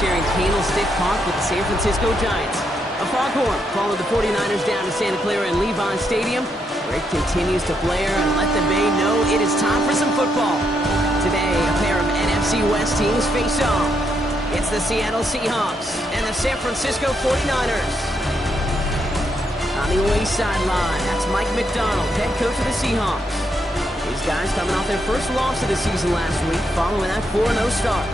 Sharing Candlestick Park with the San Francisco Giants. A foghorn followed the 49ers down to Santa Clara and Levon Stadium, where it continues to blare and let the Bay know it is time for some football. Today, a pair of NFC West teams face off. It's the Seattle Seahawks and the San Francisco 49ers. On the away sideline, that's Mike McDonald, head coach of the Seahawks. These guys coming off their first loss of the season last week, following that 4-0 start.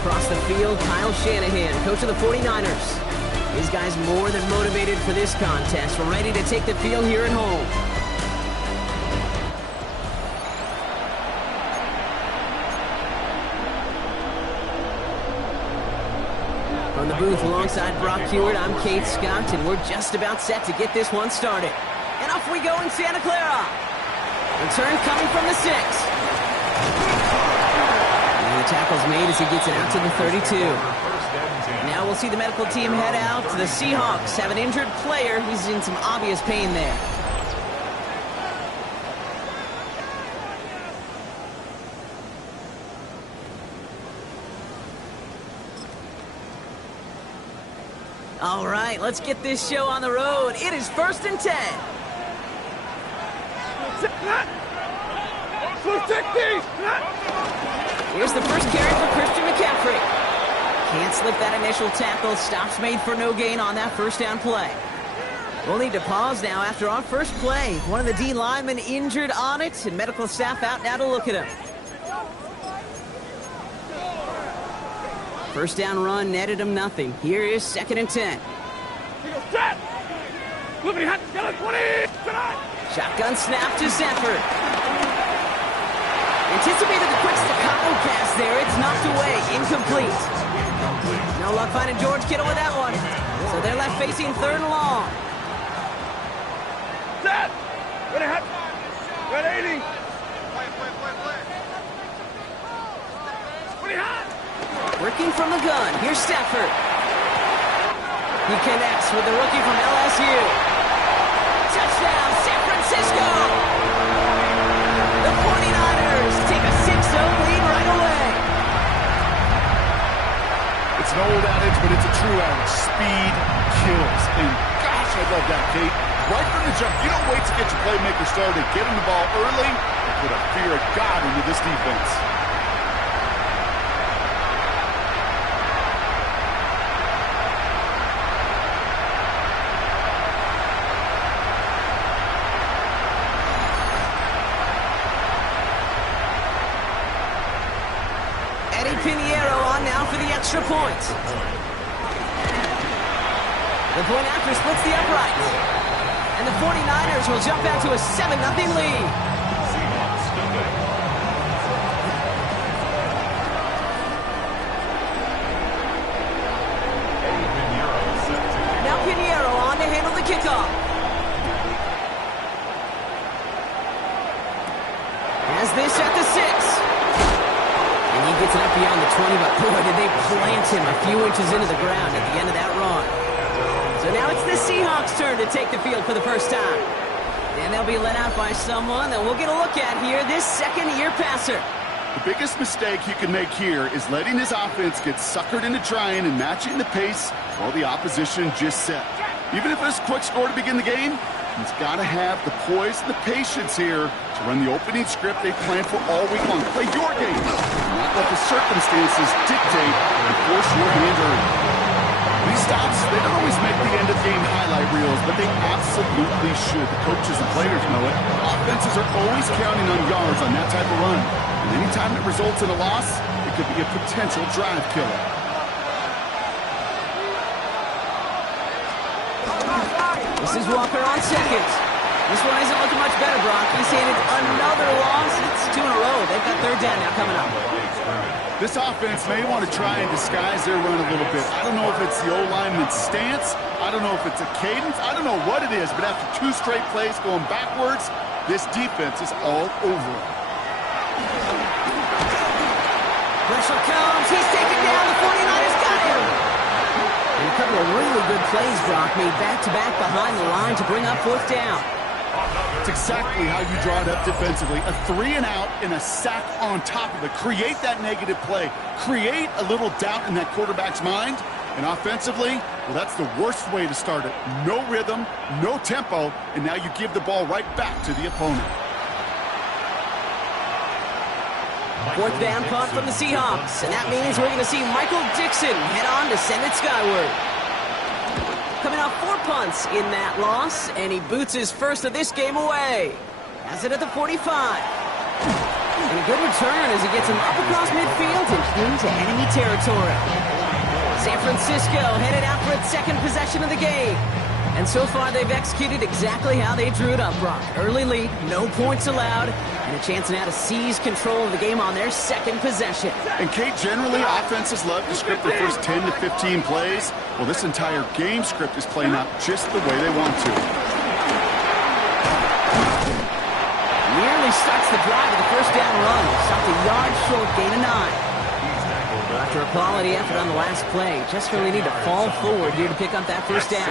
Across the field, Kyle Shanahan, coach of the 49ers. These guys more than motivated for this contest. We're ready to take the field here at home. From the booth alongside Brock Hewitt, I'm Kate Scott, and we're just about set to get this one started. And off we go in Santa Clara. Return coming from the 6. The tackle's made as he gets it out to the 32. Now we'll see the medical team head out. The Seahawks have an injured player. He's in some obvious pain there. All right, let's get this show on the road. It is 1st and 10. Here's the first carry for Christian McCaffrey. Can't slip that initial tackle. Stops made for no gain on that first down play. We'll need to pause now after our first play. One of the D linemen injured on it, and medical staff out now to look at him. First down run netted him nothing. Here is 2nd and 10. Shotgun snap to Stafford. Anticipated the quick staccato pass there. It's knocked away. Incomplete. No luck finding George Kittle with that one. So they're left facing 3rd and long. Set! Ready, hot! Ready, 80! Ready, hot! Working from the gun. Here's Stafford. He connects with the rookie from LSU. Touchdown, San Francisco! The 49ers take a 6-0 lead right away. It's an old adage, but it's a true adage. Speed kills. And gosh, I love that, Kate. Right from the jump, you don't wait to get your playmaker started. Get him the ball early and put a fear of God into this defense. Extra point. The point after splits the upright. And the 49ers will jump out to a 7-0 lead. Now Pinheiro on to handle the kickoff. Has this at the 6. He gets it up beyond the 20, but boy, did they plant him a few inches into the ground at the end of that run. So now it's the Seahawks' turn to take the field for the first time. And they'll be led out by someone that we'll get a look at here, this second-year passer. The biggest mistake he can make here is letting his offense get suckered into trying and matching the pace while the opposition just set. Even if it's a quick score to begin the game, he's got to have the poise and the patience here to run the opening script they planned for all week long. Play your game, not let the circumstances dictate and force your hand early. These stops, they don't always make the end-of-game highlight reels, but they absolutely should. The coaches and players know it. Offenses are always counting on yards on that type of run. And anytime it results in a loss, it could be a potential drive killer. This is Walker on second. This one isn't looking much better, Brock. He's handed another loss. It's 2 in a row. They've got 3rd down now coming up. This offense may want to try and disguise their run a little bit. I don't know if it's the O-lineman's stance. I don't know if it's a cadence. I don't know what it is, but after 2 straight plays going backwards, this defense is all over it. Pressure comes. He's taken down. The 49ers got him. And a couple of really good plays, Brock, made back-to-back behind the line to bring up 4th down. It's exactly how you draw it up defensively. A 3-and-out and a sack on top of it. Create that negative play. Create a little doubt in that quarterback's mind. And offensively, well, that's the worst way to start it. No rhythm, no tempo, and now you give the ball right back to the opponent. 4th down punt from the Seahawks. And that means we're going to see Michael Dixon head on to send it skyward. Coming off 4 punts in that loss, and he boots his first of this game away. Has it at the 45. And a good return as he gets him up across midfield and into enemy territory. San Francisco headed out for its 2nd possession of the game. And so far, they've executed exactly how they drew it up, Brock. Early lead, no points allowed, and a chance now to seize control of the game on their 2nd possession. And, Kate, generally, offenses love to script their first 10 to 15 plays. Well, this entire game script is playing out just the way they want to. Nearly starts the drive with a 1st down run. Stopped a yard short, gain of 9. After a quality effort on the last play, just really need to fall forward here to pick up that 1st down.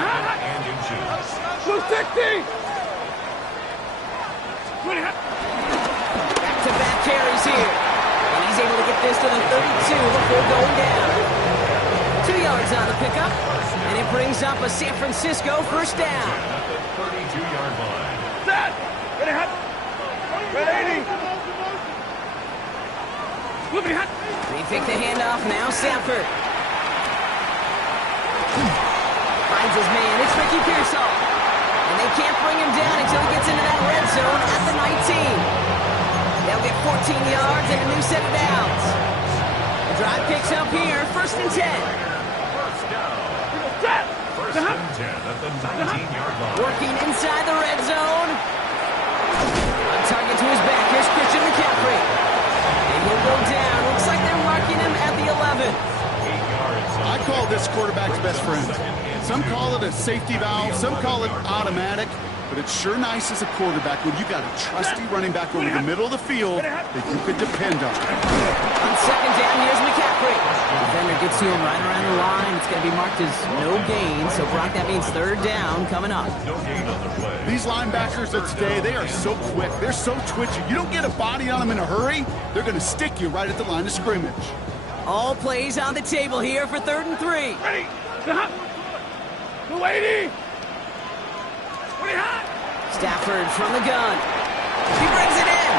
Back-to-back carries here. And he's able to get this to the 32 before going down. 2 yards on the pickup. And it brings up a San Francisco 1st down. They take the handoff now. Stafford finds his man. It's Ricky Pearsall. And they can't bring him down until he gets into that red zone at the 19. They'll get 14 yards and a new set of downs. The drive picks up here. 1st and 10. First and 10 at the 19-yard line. Working inside the red zone. A target to his back. Here's Christian McCaffrey. And he'll go down. Looks like they're marking him at the 11. I call this quarterback's best friend. Some call it a safety valve. Some call it automatic. But it's sure nice as a quarterback when you got a trusty running back over the middle of the field that you could depend on. On 2nd down, here's McCaffrey. Defender gets to him right around the line. It's going to be marked as no gain. So, Brock, that means 3rd down coming up. No gain on the play. These linebackers of today, they are so quick. They're so twitchy. You don't get a body on them in a hurry, they're going to stick you right at the line of scrimmage. All plays on the table here for 3rd and 3. Ready. Lady. Stafford from the gun. He brings it in.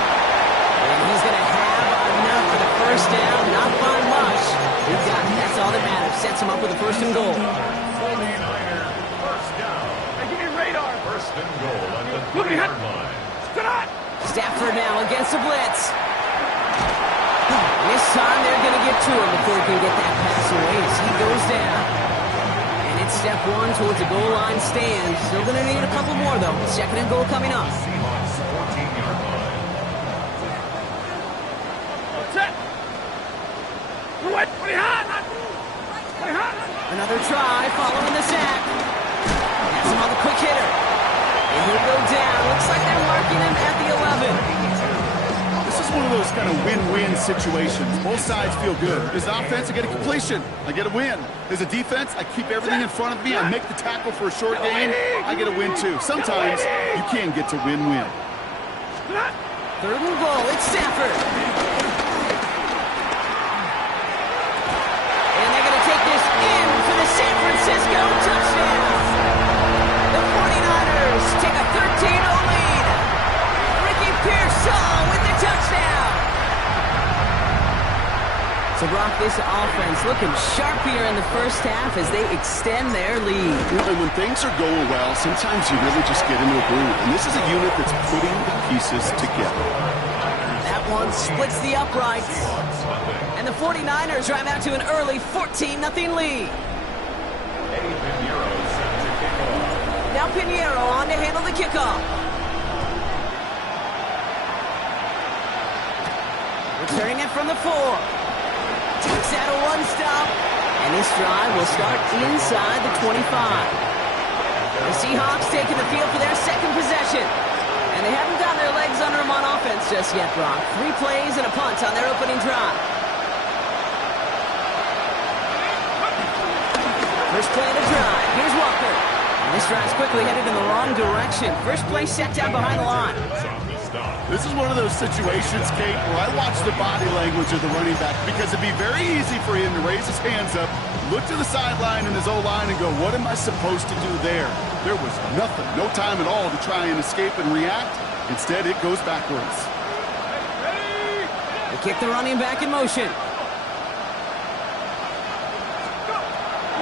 And he's going to have enough for the 1st down. Not by much. He's got it. That's all that matters. Sets him up with a 1st and goal. 49er, 1st down. Hey, give me radar. 1st and goal at the 3-yard line. Stafford now against the blitz. This time they're going to get to him before he can get that pass away as he goes down. And it's step 1 towards a goal line stand. Still going to need a couple more, though. 2nd and goal coming up. Seahawks 14-yard line. Another try following the sack. Has him on the quick hitter. And he'll go down. Looks like they're marking him at the 11. This is one of those kind of win-win situations. Both sides feel good. As an offense, I get a completion. I get a win. As a defense, I keep everything in front of me. I make the tackle for a short gain. I get a win, too. Sometimes you can get to win-win. 3rd and goal. It's Stafford. And they're going to take this in for the San Francisco touchdown. The 49ers take a 13-0 lead. Ricky Pearsall with the touchdown. So, Brock, this offense looking sharp here in the 1st half as they extend their lead. And when things are going well, sometimes you really just get into a groove. And this is a unit that's putting the pieces together. That one splits the uprights. And the 49ers drive out to an early 14-0 lead. Now Pinheiro on to handle the kickoff. Returning it from the 4. Takes out a one-stop. And this drive will start inside the 25. The Seahawks taking the field for their second possession. And they haven't gotten their legs under them on offense just yet, Brock. 3 plays and a punt on their opening drive. First play of the drive. Here's Walker. And this drive's quickly headed in the wrong direction. First play set down behind the line. This is one of those situations, Kate, where I watch the body language of the running back because it'd be very easy for him to raise his hands up, look to the sideline in his O-line and go, what am I supposed to do there? There was nothing, no time at all to try and escape and react. Instead, it goes backwards. They kick the running back in motion.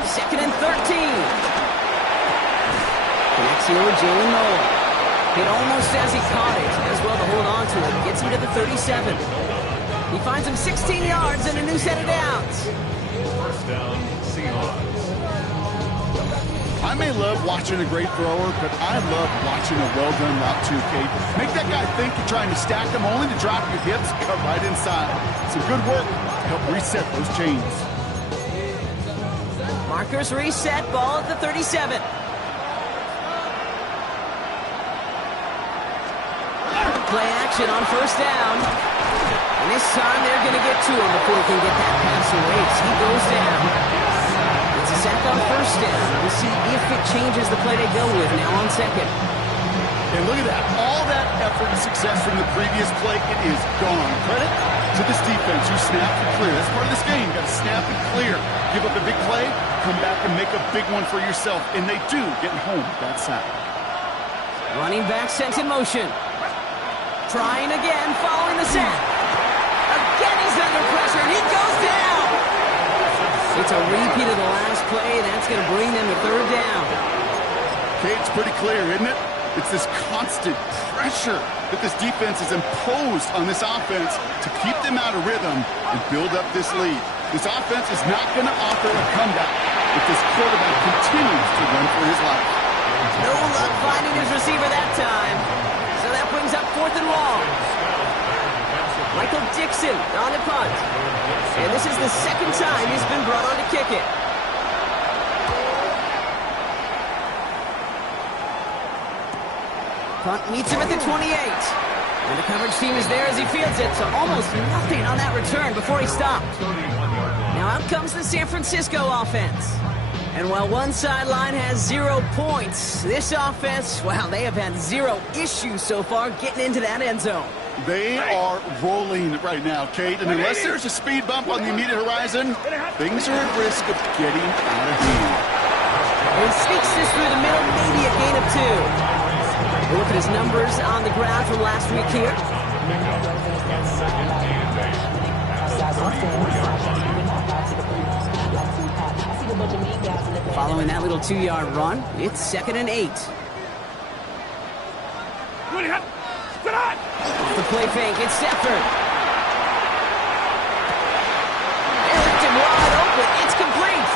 Second and 13. Connects here with Jalen Noel. Hit almost as he caught it. Does well to hold on to it. Gets him to the 37. He finds him 16 yards and a new set of downs. First down, Seahawks. I may love watching a great thrower, but I love watching a well-done route too, Kate. Make that guy think you're trying to stack him only to drop your hips, cut right inside. Some good work to help reset those chains. Markers reset, ball at the 37. Play action on first down. And this time they're going to get to him before he can get that pass away. He goes down. It's a sack on first down. We'll see if it changes the play they go with now on second. And look at that. All that effort and success from the previous play, it is gone. Credit to this defense. You snap and clear. That's part of this game. You got to snap and clear. Give up a big play, come back and make a big one for yourself. And they do get home with that sack. Running back sent in motion. Trying again, following the sack. Again, he's under pressure, and he goes down. It's a repeat of the last play. That's going to bring them to third down. Okay, it's pretty clear, isn't it? It's this constant pressure that this defense has imposed on this offense to keep them out of rhythm and build up this lead. This offense is not going to offer a comeback if this quarterback continues to run for his life. No luck finding his receiver that time. So that brings up 4th and long. Michael Dixon on the punt. And this is the second time he's been brought on to kick it. Punt meets him at the 28. And the coverage team is there as he fields it, so almost nothing on that return before he stopped. Now out comes the San Francisco offense. And while one sideline has 0 points, this offense, wow, they have had 0 issues so far getting into that end zone. They are rolling right now, Kate, and unless there's a speed bump on the immediate horizon, things are at risk of getting out of hand. He sneaks this through the middle, maybe a gain of 2. We'll look at his numbers on the ground from last week here. Following that little 2-yard run, it's 2nd and 8. Off the play fake, it's Stafford. They left him wide open, it's complete.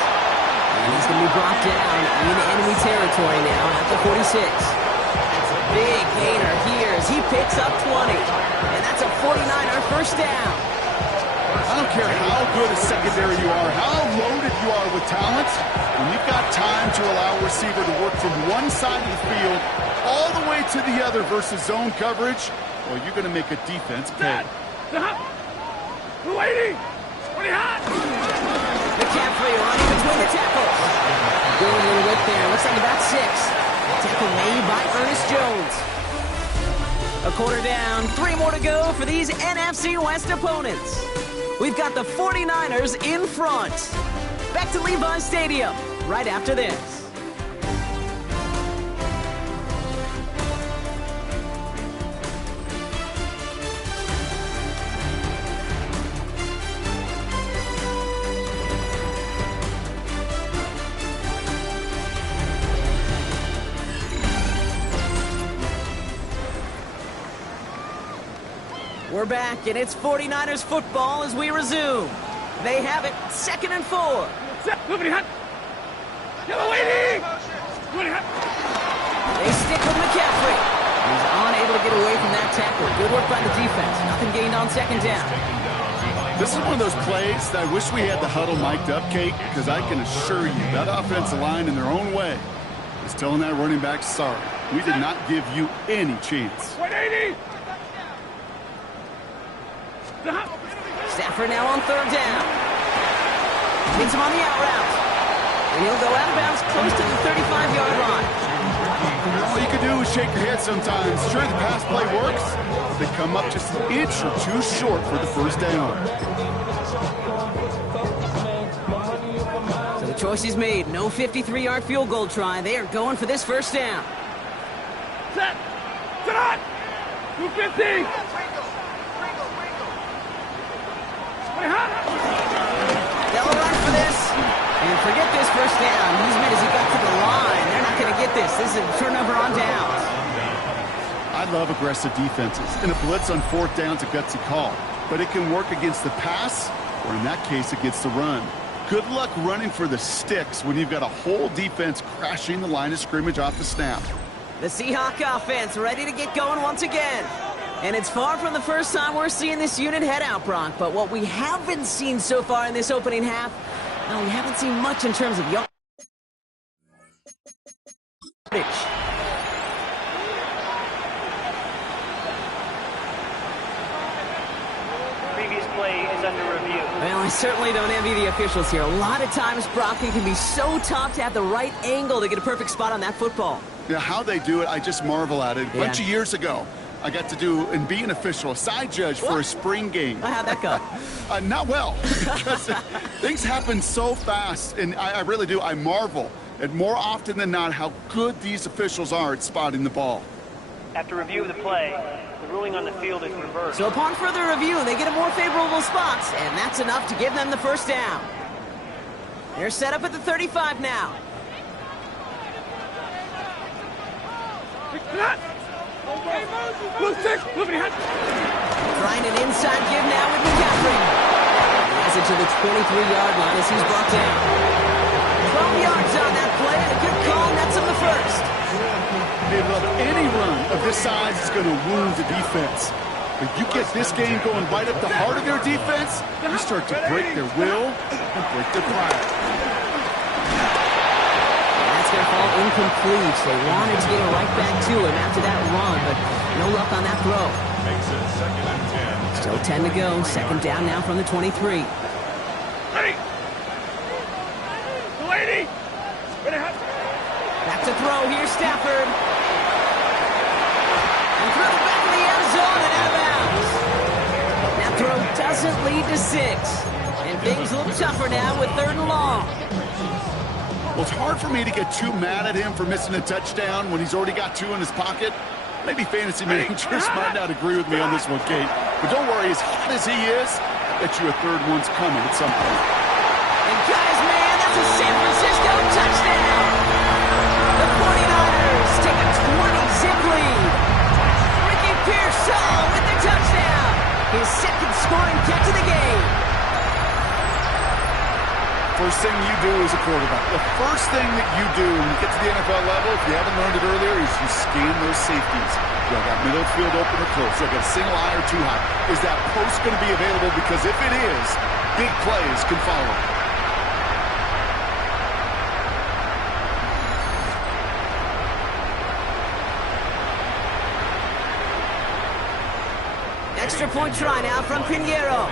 And he's going to be brought down in enemy territory now at the 46. Big gainer here as he picks up 20. And that's a 49er first down. I don't care how good a secondary you are, how loaded you are with talent, when you've got time to allow a receiver to work from one side of the field all the way to the other versus zone coverage, well, you're going to make a defense pay. Waiting! McCaffrey running between the tackles. Going a little whip there. Looks like about 6. Tackle made by Ernest Jones. A quarter down, 3 more to go for these NFC West opponents. We've got the 49ers in front. Back to Levi's Stadium right after this. We're back, and it's 49ers football as we resume. They have it, 2nd and 4. They stick with McCaffrey. He's unable to get away from that tackle. Good work by the defense. Nothing gained on 2nd down. This is one of those plays that I wish we had the huddle mic'd up, Kate, because I can assure you that offensive line in their own way is telling that running back, sorry, we did not give you any chance. 180! Stafford now on third down. Hits him on the out route. And he'll go out of bounds close to the 35-yard line. All you can do is shake your head sometimes. Sure, the pass play works, but they come up just an inch or two short for the first down. So the choice is made. No 53-yard field goal try. They are going for this first down. Set! Set on! 250! They'll run for this. And forget this first down. He's made as he got to the line. They're not going to get this. This is a turnover on downs. I love aggressive defenses, and a blitz on fourth down is a gutsy call. But it can work against the pass, or in that case, against the run. Good luck running for the sticks when you've got a whole defense crashing the line of scrimmage off the snap. The Seahawks offense ready to get going once again. And it's far from the first time we're seeing this unit head out, Brock. But what we haven't seen so far in this opening half, well, we haven't seen much in terms of yardage. Previous play is under review. Well, I certainly don't envy the officials here. A lot of times, Brock, it can be so tough to have the right angle to get a perfect spot on that football. Yeah, how they do it, I just marvel at it. A bunch of years ago, I got to do and be an official, a side judge for a spring game. How'd that go? Not well, because things happen so fast, and I really do. I marvel at more often than not how good these officials are at spotting the ball. After review of the play, the ruling on the field is reversed. So upon further review, they get a more favorable spot, and that's enough to give them the first down. They're set up at the 35 now. Trying an inside give now with McCaffrey. He has it to the 23-yard line as he's brought down. 12 yards on that play, and a good call nets him the first. Hey, look, any run of this size is going to wound the defense. But you get this game going right up the heart of their defense, you start to break their will and break their pride. That's going to fall incomplete. They wanted to get it right back to him after that run, but no luck on that throw. Makes it 2nd and 10. Still 10 to go. Second down now from the 23. Ready! 280! Back to throw. Here's Stafford. And throws back in the end zone and out of bounds. That throw doesn't lead to 6. And things look tougher now with 3rd and long. Well, it's hard for me to get too mad at him for missing a touchdown when he's already got 2 in his pocket. Maybe fantasy managers might not agree with me on this one, Kate. But don't worry, as hot as he is, I bet you a 3rd one's coming at some point. And got his man. That's a San Francisco touchdown. The 49ers take a 20-zip lead. Ricky Pearsall with the touchdown. His 2nd scoring catch of the game. First thing you do as a quarterback, the first thing that you do when you get to the NFL level, if you haven't learned it earlier, is you scan those safeties. Do I got middle field open or close? Do I got a single eye or 2 high? Is that post going to be available? Because if it is, big plays can follow. Extra point try now from Pinheiro.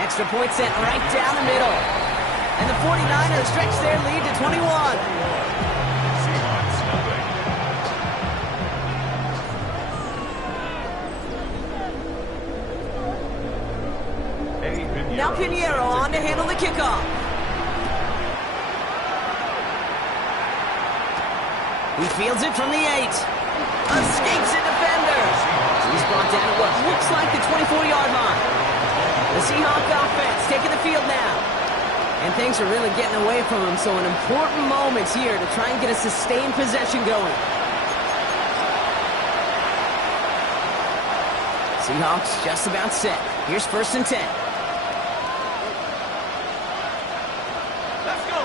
Extra point sent right down the middle. And the 49ers stretch their lead to 21. Seahawks nothing. Now Pinheiro on to handle the kickoff. He fields it from the 8. Escapes a defender. He's brought down at what looks like the 24-yard line. The Seahawks offense taking the field now. And things are really getting away from him, so an important moment here to try and get a sustained possession going. Seahawks just about set. Here's 1st and 10. Let's go!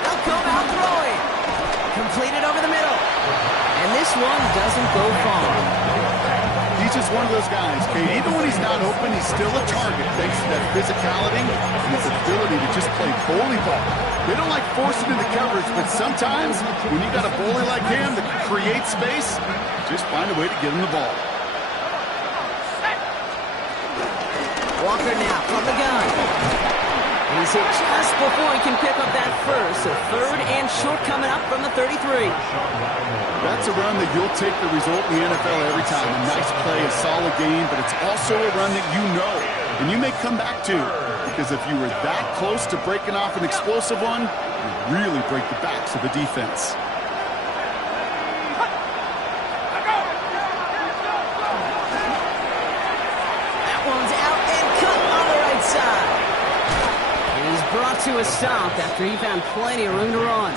They'll come out throwing. Completed over the middle. And this one doesn't go far. is one of those guys, Kate. Even when he's not open, he's still a target thanks to that physicality and his ability to just play bully ball. They don't like forcing into coverage, but sometimes when you got a bully like him that can create space, just find a way to get him the ball. Walker now from the gun. And he's hit just before he can pick up that first. So 3rd and short coming up from the 33. That's a run that you'll take the result in the NFL every time. A nice play, a solid game, but it's also a run that you know and you may come back to. Because if you were that close to breaking off an explosive one, you really break the backs of the defense. That one's out and cut on the right side. And he's brought to a stop after he found plenty of room to run.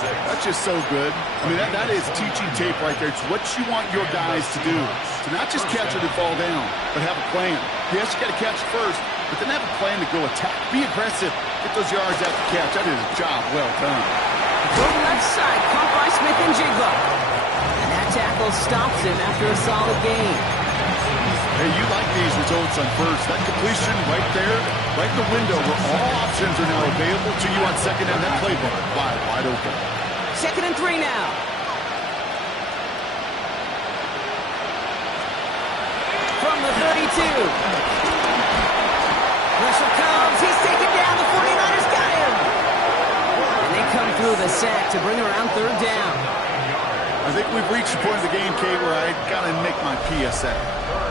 That's just so good. I mean, that is teaching tape right there. It's what you want your guys to do. To not just catch it and fall down, but have a plan. Yes, you got to catch first, but then have a plan to go attack. Be aggressive. Get those yards after catch. That is a job well done. Go left side, caught by Smith and Jigba. And that tackle stops him after a solid gain. Hey, you like these results on first. That completion right there, right in the window where all options are now available to you on second and that playbook wide open. 2nd and 3 now. From the 32. Pressure comes. He's taken down. The 49ers got him. And they come through the sack to bring around 3rd down. I think we've reached the point of the game, Kate, where I got to make my PSA.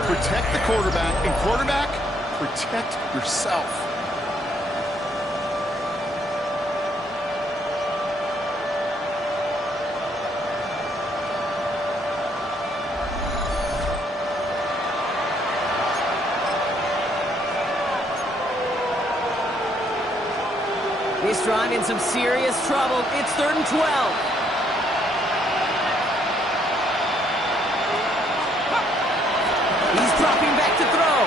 Protect the quarterback, and quarterback, protect yourself. This drive in some serious trouble. It's 3rd and 12. He's dropping back to throw.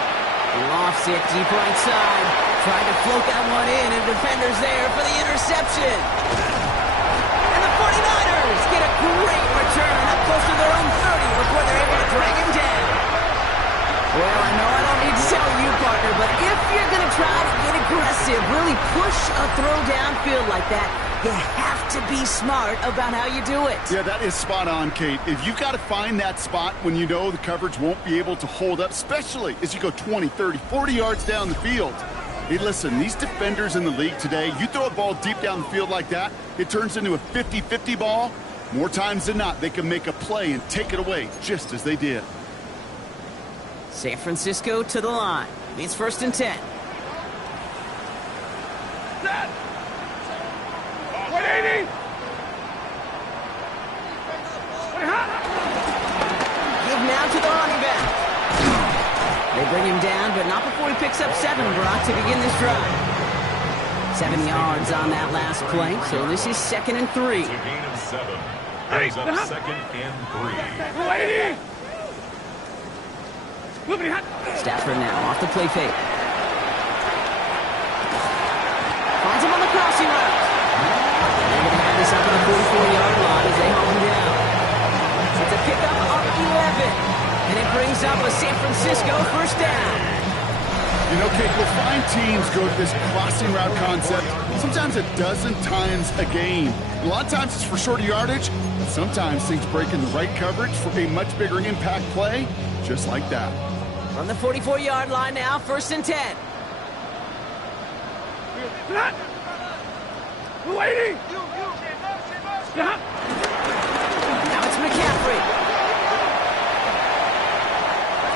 Lofts it deep right side. Trying to float that one in, and defender's there for the interception. And the 49ers get a great return up close to their own 30 before they're able to drag him down. Well, I know I don't need to tell you, partner, but if you're going to try to get aggressive, really push a throw downfield like that, you have to be smart about how you do it. Yeah, that is spot on, Kate. If you've got to find that spot when you know the coverage won't be able to hold up, especially as you go 20, 30, 40 yards down the field. Hey, listen, these defenders in the league today, you throw a ball deep down the field like that, it turns into a 50-50 ball. More times than not, they can make a play and take it away, just as they did. San Francisco to the line. It's 1st and 10. Set! 180! Give now to the running back. They bring him down, but not before he picks up 7, Brock, to begin this drive. 7 yards on that last play, so this is 2nd and 3. It's a gain of 7. Brings up 2nd and 3. 180! Stafford now off the play fake. Finds him on the crossing route. They're going to have this up on the 44-yard line as they haul him down. It's a pickup of 11. And it brings up a San Francisco 1st down. You know, Kate, we'll find teams go to this crossing route concept sometimes a dozen times a game. A lot of times it's for shorter yardage, but sometimes things break in the right coverage for a much bigger impact play, just like that. From the 44-yard line now, 1st and 10. 280! Now it's McCaffrey.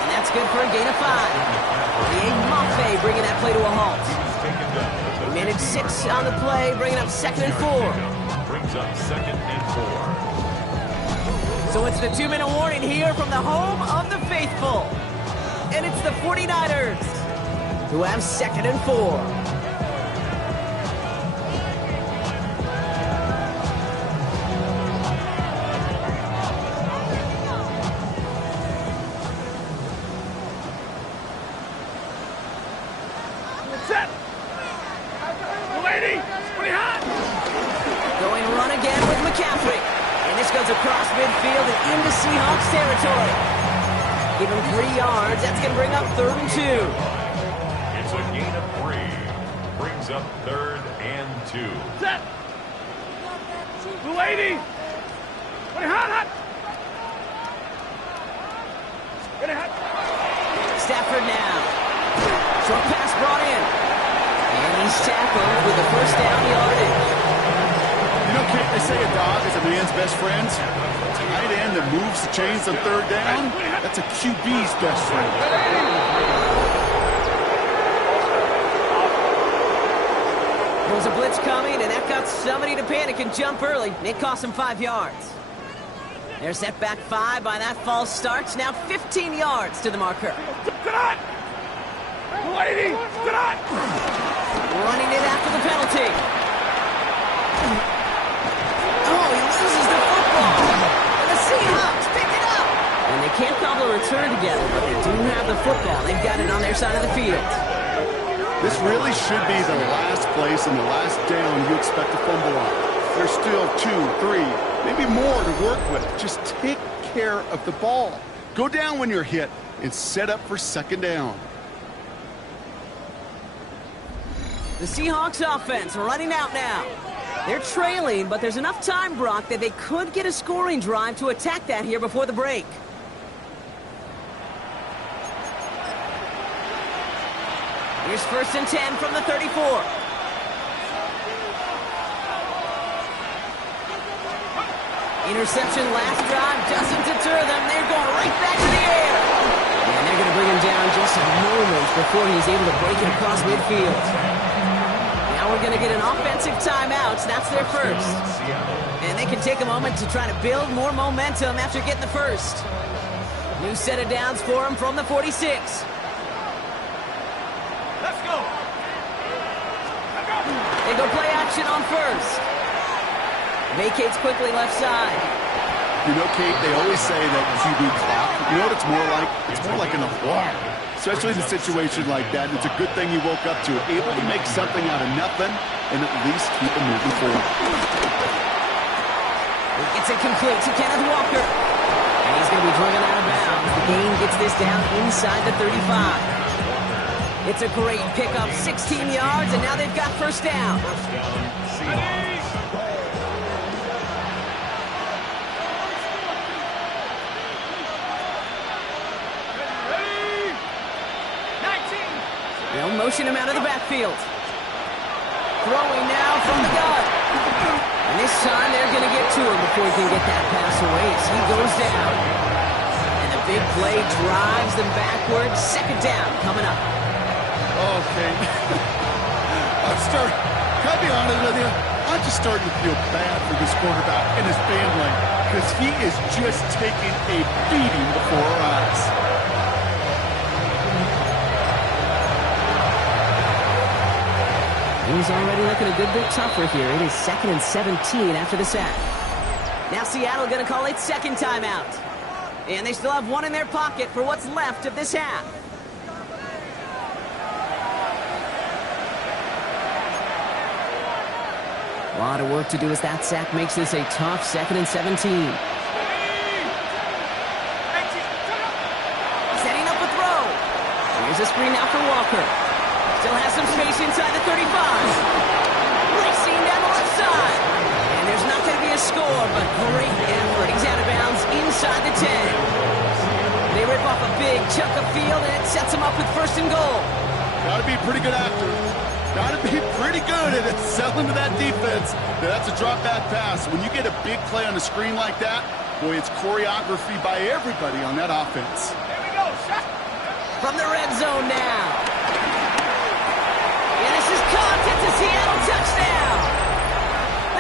And that's good for a gain of 5. The Mafe bringing that play to a halt. They managed 6 on the play, bringing up 2nd and 4. Brings up 2nd and 4. So it's the 2-minute warning here from the home of the faithful. And it's the 49ers who have 2nd and 4. Set! 180! Pretty hot! Going run again with McCaffrey. And this goes across midfield and into Seahawks territory. Give him 3 yards. That's going to bring up 3rd and 2. It's a gain of 3. Brings up 3rd and 2. Set. Blue 80. Hot. Get it hot. Stafford now. Short pass brought in. And he's tackled with the 1st down yardage. You know, Kate, they say a dog is a man's best friend. Tight end that moves the chains on 3rd down, that's a QB's best friend. There was a blitz coming, and that got somebody to panic and jump early. It cost him 5 yards. They're set back 5 by that false start. Now 15 yards to the marker. Good on. Blue 80. Good on. Running it after the penalty. Oh, he loses the football. And the Seahawks pick it up. And they can't cobble a return together, but they do have the football. They've got it on their side of the field. This really should be the last place and the last down you expect to fumble on. There's still 2, 3, maybe more to work with. Just take care of the ball. Go down when you're hit and set up for 2nd down. The Seahawks offense running out now. They're trailing, but there's enough time, Brock, that they could get a scoring drive to attack that here before the break. Here's 1st and 10 from the 34. Interception last drive doesn't deter them. They're going right back to the air. And they're going to bring him down just a moment before he's able to break it across midfield. Now we're going to get an offensive timeout. That's their 1st. And they can take a moment to try to build more momentum after getting the 1st. New set of downs for him from the 46. Let's go. They go play action on 1st. Vacates quickly left side. You know, Kate, they always say that QB clock, you know what it's more like? It's more like an alarm. Especially in a situation like that. It's a good thing you woke up to it. Able to make something out of nothing and at least keep it moving forward. It gets it complete to Kenneth Walker. And he's going to be driven out of bounds. The gain gets this down inside the 35. It's a great pickup, 16 yards, and now they've got 1st down. Seahawks. They'll motion him out of the backfield. Throwing now from the gun. And this time they're going to get to him before he can get that pass away as he goes down. And the big play drives them backwards. 2nd down coming up. Okay. Can I be honest with you? I'm just starting to feel bad for this quarterback and his family because he is just taking a beating before our eyes. He's already looking a good bit tougher here. It is 2nd and 17 after the sack. Now Seattle going to call it 2nd timeout. And they still have 1 in their pocket for what's left of this half. A lot of work to do as that sack makes this a tough 2nd and 17. Setting up a throw. Here's a screen now for Walker. Still has some space inside the 35. Racing down the left side. And there's not going to be a score, but great effort. He's out of bounds inside the 10. They rip off a big chunk of field, and it sets them up with 1st and goal. Got to be a pretty good actor. Got to be pretty good at selling to that defense. Now, that's a drop back pass. When you get a big play on the screen like that, boy, it's choreography by everybody on that offense. Here we go. Shot. From the red zone now. And this is caught. It's a Seattle touchdown.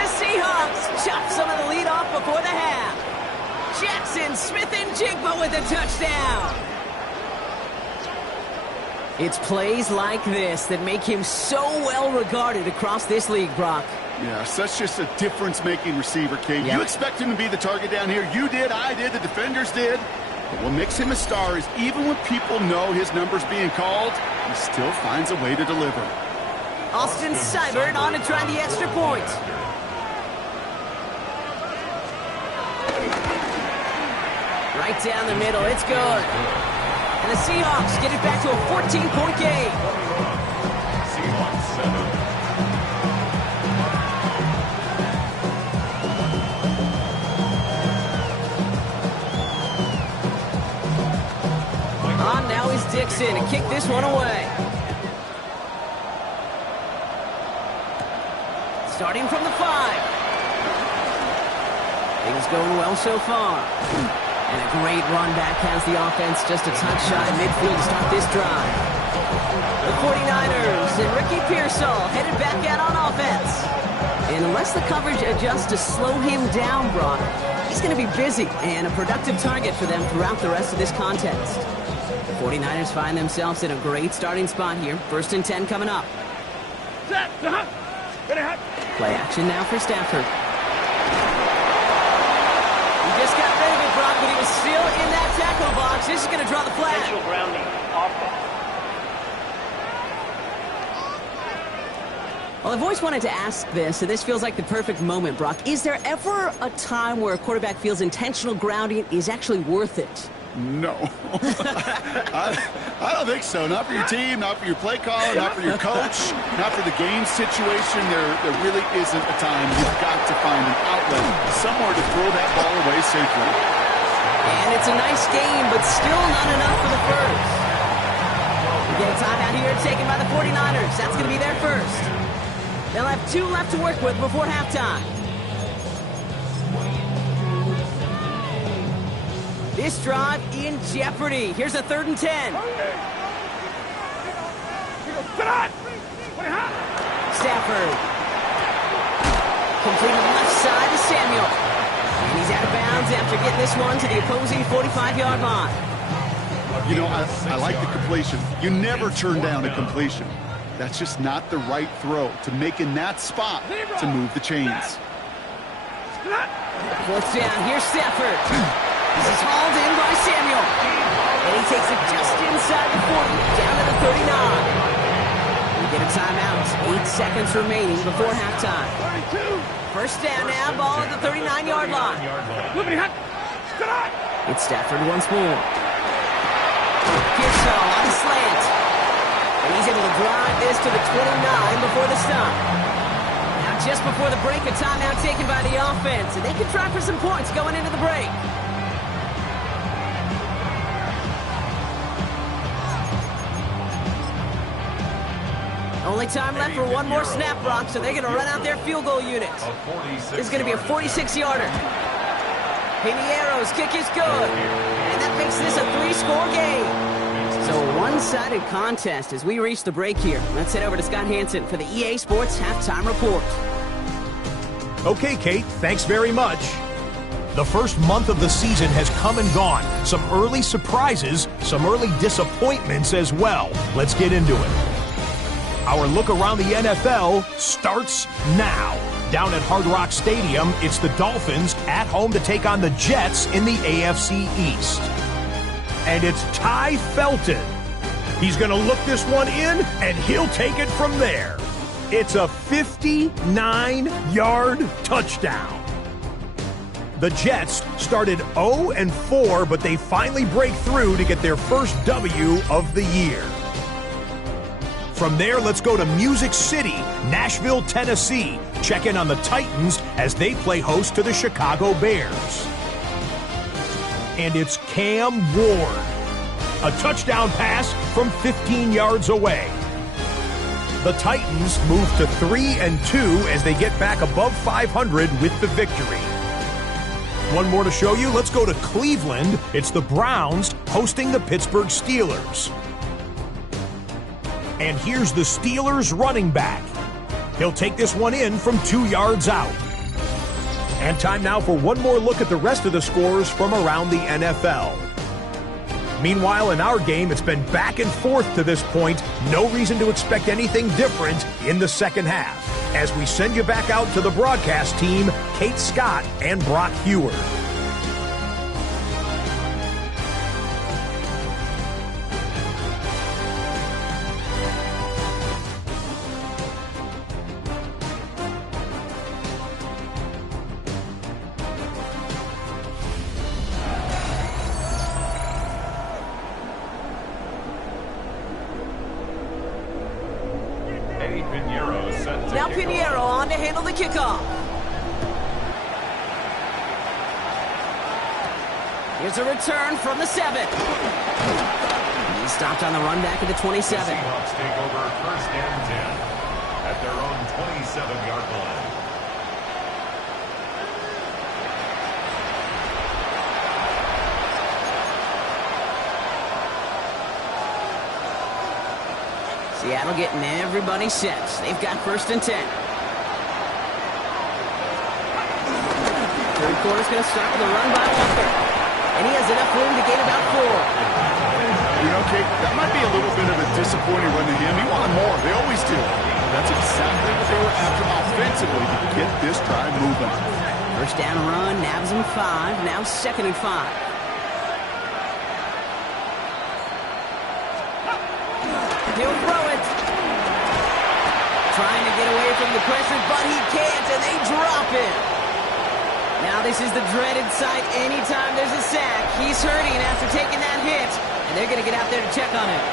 The Seahawks chop some of the lead off before the half. Jackson, Smith, and Jigba with a touchdown. It's plays like this that make him so well regarded across this league, Brock. Yeah, such just a difference-making receiver, Kate. Yep. You expect him to be the target down here. You did, I did, the defenders did. But what makes him a star is even when people know his number's being called, he still finds a way to deliver. Austin Seibert on to try the extra point. Right down the middle. It's good. And the Seahawks get it back to a 14-point game. Seahawks 7. Now is Dixon to kick this one away. Starting from the 5. Things going well so far. And a great run back has the offense just a touch shy of midfield to start this drive. The 49ers and Ricky Pearsall headed back out on offense. And unless the coverage adjusts to slow him down, Brock, he's going to be busy and a productive target for them throughout the rest of this contest. The 49ers find themselves in a great starting spot here. 1st and 10 coming up. Play action now for Stafford. He just got rid of it, Brock, but he was still in that tackle box. This is going to draw the flag. Potential grounding offense. Well, I've always wanted to ask this, and this feels like the perfect moment, Brock. Is there ever a time where a quarterback feels intentional grounding is actually worth it? No. I don't think so. Not for your team, not for your play caller, not for your coach, not for the game situation. There really isn't a time. You've got to find an outlet, somewhere to throw that ball away safely. And it's a nice game, but still not enough for the first. We get a timeout here taken by the 49ers. That's going to be their first. They'll have 2 left to work with before halftime. This drive in jeopardy. Here's a 3rd and 10. Stafford. Completed left side to Samuel. And he's out of bounds after getting this one to the opposing 45-yard line. You know, I like the completion. You never turn down a completion. That's just not the right throw to make in that spot to move the chains. 4th down. Here's Stafford. This is hauled in by Samuel. And he takes it just inside the 40, down to the 39. We get a timeout. 8 seconds remaining before halftime. 1st down now, ball at the 39-yard line. It's Stafford once more. Pearsall on the slant. And he's able to drive this to the 29 before the stop. Now just before the break, a timeout taken by the offense. And they can try for some points going into the break. Only time left for one more snap, Brock, so they're going to run out their field goal unit. This is going to be a 46-yarder. Pinheiro's kick is good. And that makes this a 3-score game. So a one-sided contest as we reach the break here. Let's head over to Scott Hansen for the EA Sports Halftime Report. Okay, Kate, thanks very much. The first month of the season has come and gone. Some early surprises, some early disappointments as well. Let's get into it. Our look around the NFL starts now. Down at Hard Rock Stadium, it's the Dolphins at home to take on the Jets in the AFC East. And it's Ty Felton. He's going to look this one in, and he'll take it from there. It's a 59-yard touchdown. The Jets started 0-4, but they finally break through to get their first W of the year. From there, let's go to Music City, Nashville, Tennessee. Check in on the Titans as they play host to the Chicago Bears. And it's Cam Ward. A touchdown pass from 15 yards away. The Titans move to 3-2 as they get back above 500 with the victory. One more to show you. Let's go to Cleveland. It's the Browns hosting the Pittsburgh Steelers. And here's the Steelers running back. He'll take this one in from 2 yards out. And time now for one more look at the rest of the scores from around the NFL. Meanwhile, in our game, it's been back and forth to this point. No reason to expect anything different in the second half. As we send you back out to the broadcast team, Kate Scott and Brock Heward. Eddie Pinheiro set to Now kick Pinheiro off. on to handle the kickoff. Here's a return from the 7. He stopped on the run back at the 27. The Seahawks take over 1st and 10 at their own 27-yard line. Seattle getting everybody set. They've got 1st and 10. Third quarter's going to start with a run by Walker. And he has enough room to gain about 4. You know, Kate, that might be a little bit of a disappointing run to him. He wanted more. They always do. That's exactly what they were after offensively to get this drive moving. First down run, nabs him 5. Now 2nd and 5. He'll throw it. Trying to get away from the pressure, but he can't, and they drop it. Now this is the dreaded sight anytime there's a sack. He's hurting after taking that hit, and they're going to get out there to check on him.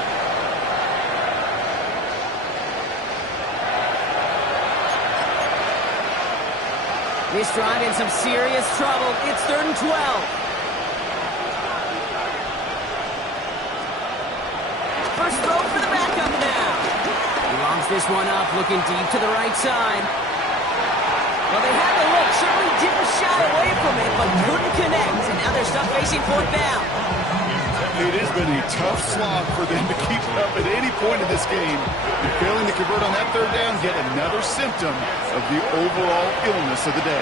This drive in some serious trouble. It's 3rd and 12. First throw for the backup now. He launches this one up, looking deep to the right side. Well, they had the look, certainly didn't shy away from it, but couldn't connect. And now they're stuck facing 4th down. It has been a tough slog for them to keep up at any point in this game. And failing to convert on that 3rd down, yet another symptom of the overall illness of the day.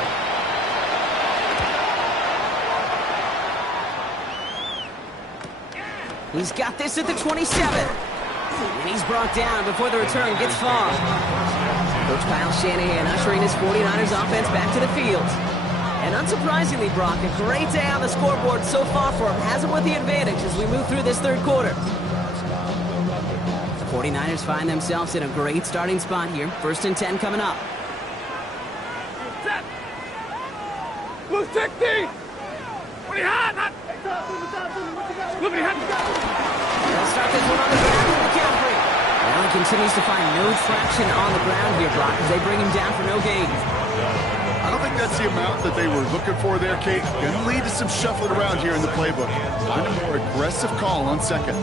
He's got this at the 27. And he's brought down before the return gets far. Coach Kyle Shanahan ushering his 49ers offense back to the field. And unsurprisingly, Brock, a great day on the scoreboard so far for him. Has him with the advantage as we move through this 3rd quarter. The 49ers find themselves in a great starting spot here. 1st and 10 coming up. Blue 60! What do you have? They'll start this one on the ground with McCaffrey. Now he continues to find no traction on the ground here, Brock, as they bring him down for no gain. I don't think that's the amount that they were looking for there, Kate. Going to lead to some shuffling around here in the playbook. Find a more aggressive call on 2nd.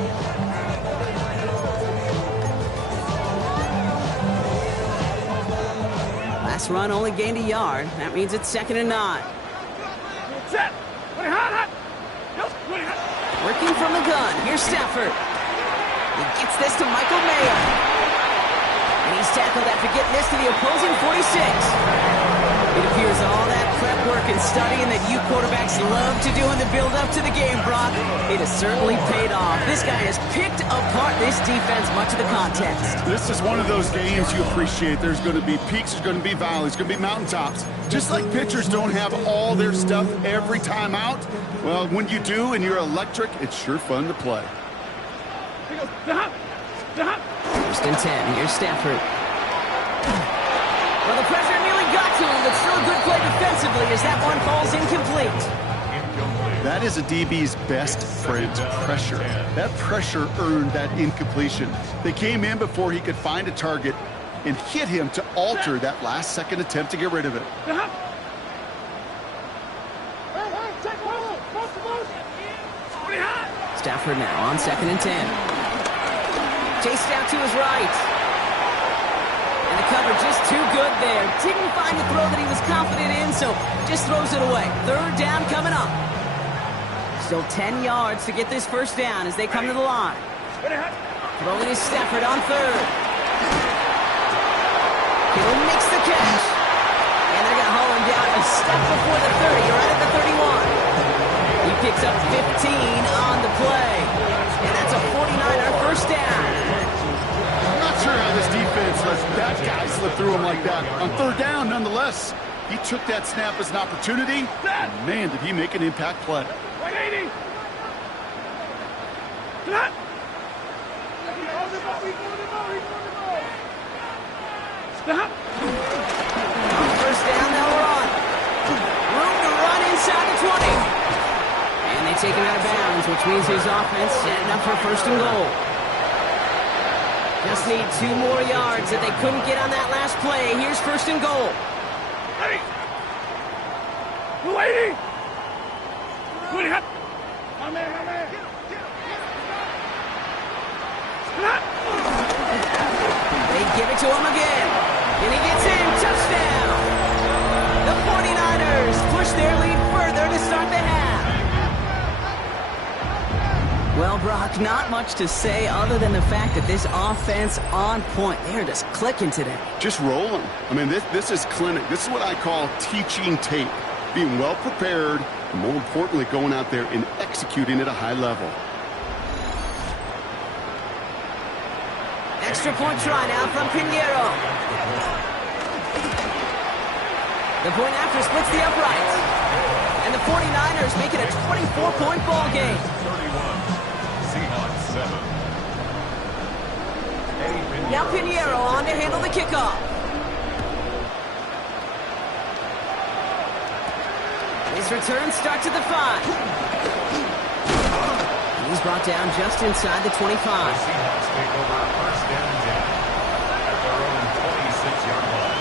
Last run only gained a yard. That means it's 2nd and 9. Set! Working from the gun. Here's Stafford. He gets this to Michael Mayer. And he's tackled after getting this to the opposing 46. It appears all that prep work and studying that you quarterbacks love to do in the build-up to the game, Brock, it has certainly paid off. This guy has picked apart this defense much of the contest. This is one of those games you appreciate. There's going to be peaks, there's going to be valleys, there's going to be mountaintops. Just like pitchers don't have all their stuff every time out, well, when you do and you're electric, it's sure fun to play. 1st and 10. Here's Stafford. Well, the pressure nearly got to him, but still a good play defensively as that one falls incomplete. That is a DB's best friend, pressure. That pressure earned that incompletion. They came in before he could find a target and hit him to alter that last-second attempt to get rid of it. Stafford now on 2nd and 10. Chased out to his right. And the cover just too good there. Didn't find the throw that he was confident in, so just throws it away. 3rd down coming up. Still 10 yards to get this 1st down as they come to the line. Throwing is Stafford on 3rd. Kittle makes the catch. And they're going to haul him down a step before the 30, right at the 31. He picks up 15 on the play. And that's a 49er 1st down. I'm not sure how this defense lets that guy slip through him like that. On 3rd down, nonetheless, he took that snap as an opportunity. And man, did he make an impact play. 180! Stop! On 1st down, they'll run. Room to run inside the 20. And they take him out of bounds, which means his offense setting up for 1st and goal. 1st and 10 Just need 2 more yards that they couldn't get on that last play. Here's 1st and goal. Ready? You waiting? Good hit. My man, my man. They give it to him again. And he gets in. Touchdown. The 49ers push their lead further to start the half. Well, Brock, not much to say other than the fact that this offense on point. They're just clicking today. Just rolling. I mean, this is clinic. This is what I call teaching tape. Being well prepared, and more importantly, going out there and executing at a high level. Extra point try now from Pinheiro. The point after splits the uprights. And the 49ers make it a 24-point ball game. 31. Seahawks 7. Now Pinheiro on to handle the kickoff. His return starts at the 5. He's brought down just inside the 25. The Seahawks take over 1st and 10 at their own 26-yard line.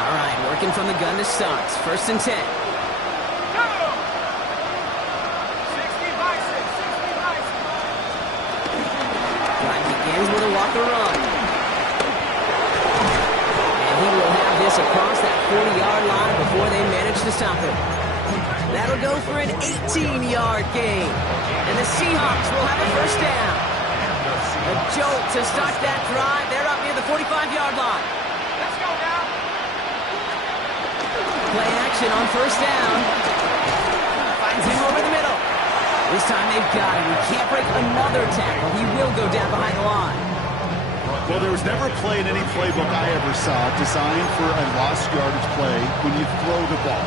All right, working from the gun to start. 1st and 10. Drive begins with a Walker run. And he will have this across that 40-yard line before they manage to stop him. That'll go for an 18-yard gain. And the Seahawks will have a 1st down. A jolt to start that drive. They're up near the 45-yard line. Let's go now. Play action on 1st down. Finds him over the middle. This time they've got him. He can't break another tackle. He will go down behind the line. Well, there was never a play in any playbook I ever saw designed for a lost yardage play when you throw the ball.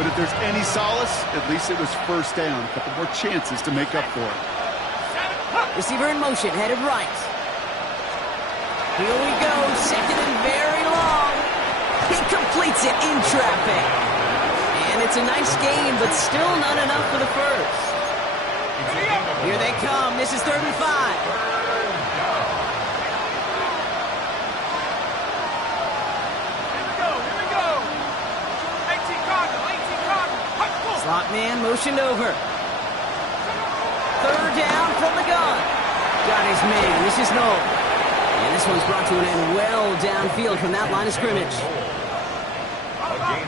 But if there's any solace, at least it was 1st down. A couple more chances to make up for it. Receiver in motion, headed right. Here we go, 2nd and very long. He completes it in traffic. And it's a nice gain, but still not enough for the 1st. Here they come. This is 3rd and 5. Slot man motioned over. 3rd down from the gun. Got his man. This is Noel. And this one's brought to an end well downfield from that line of scrimmage.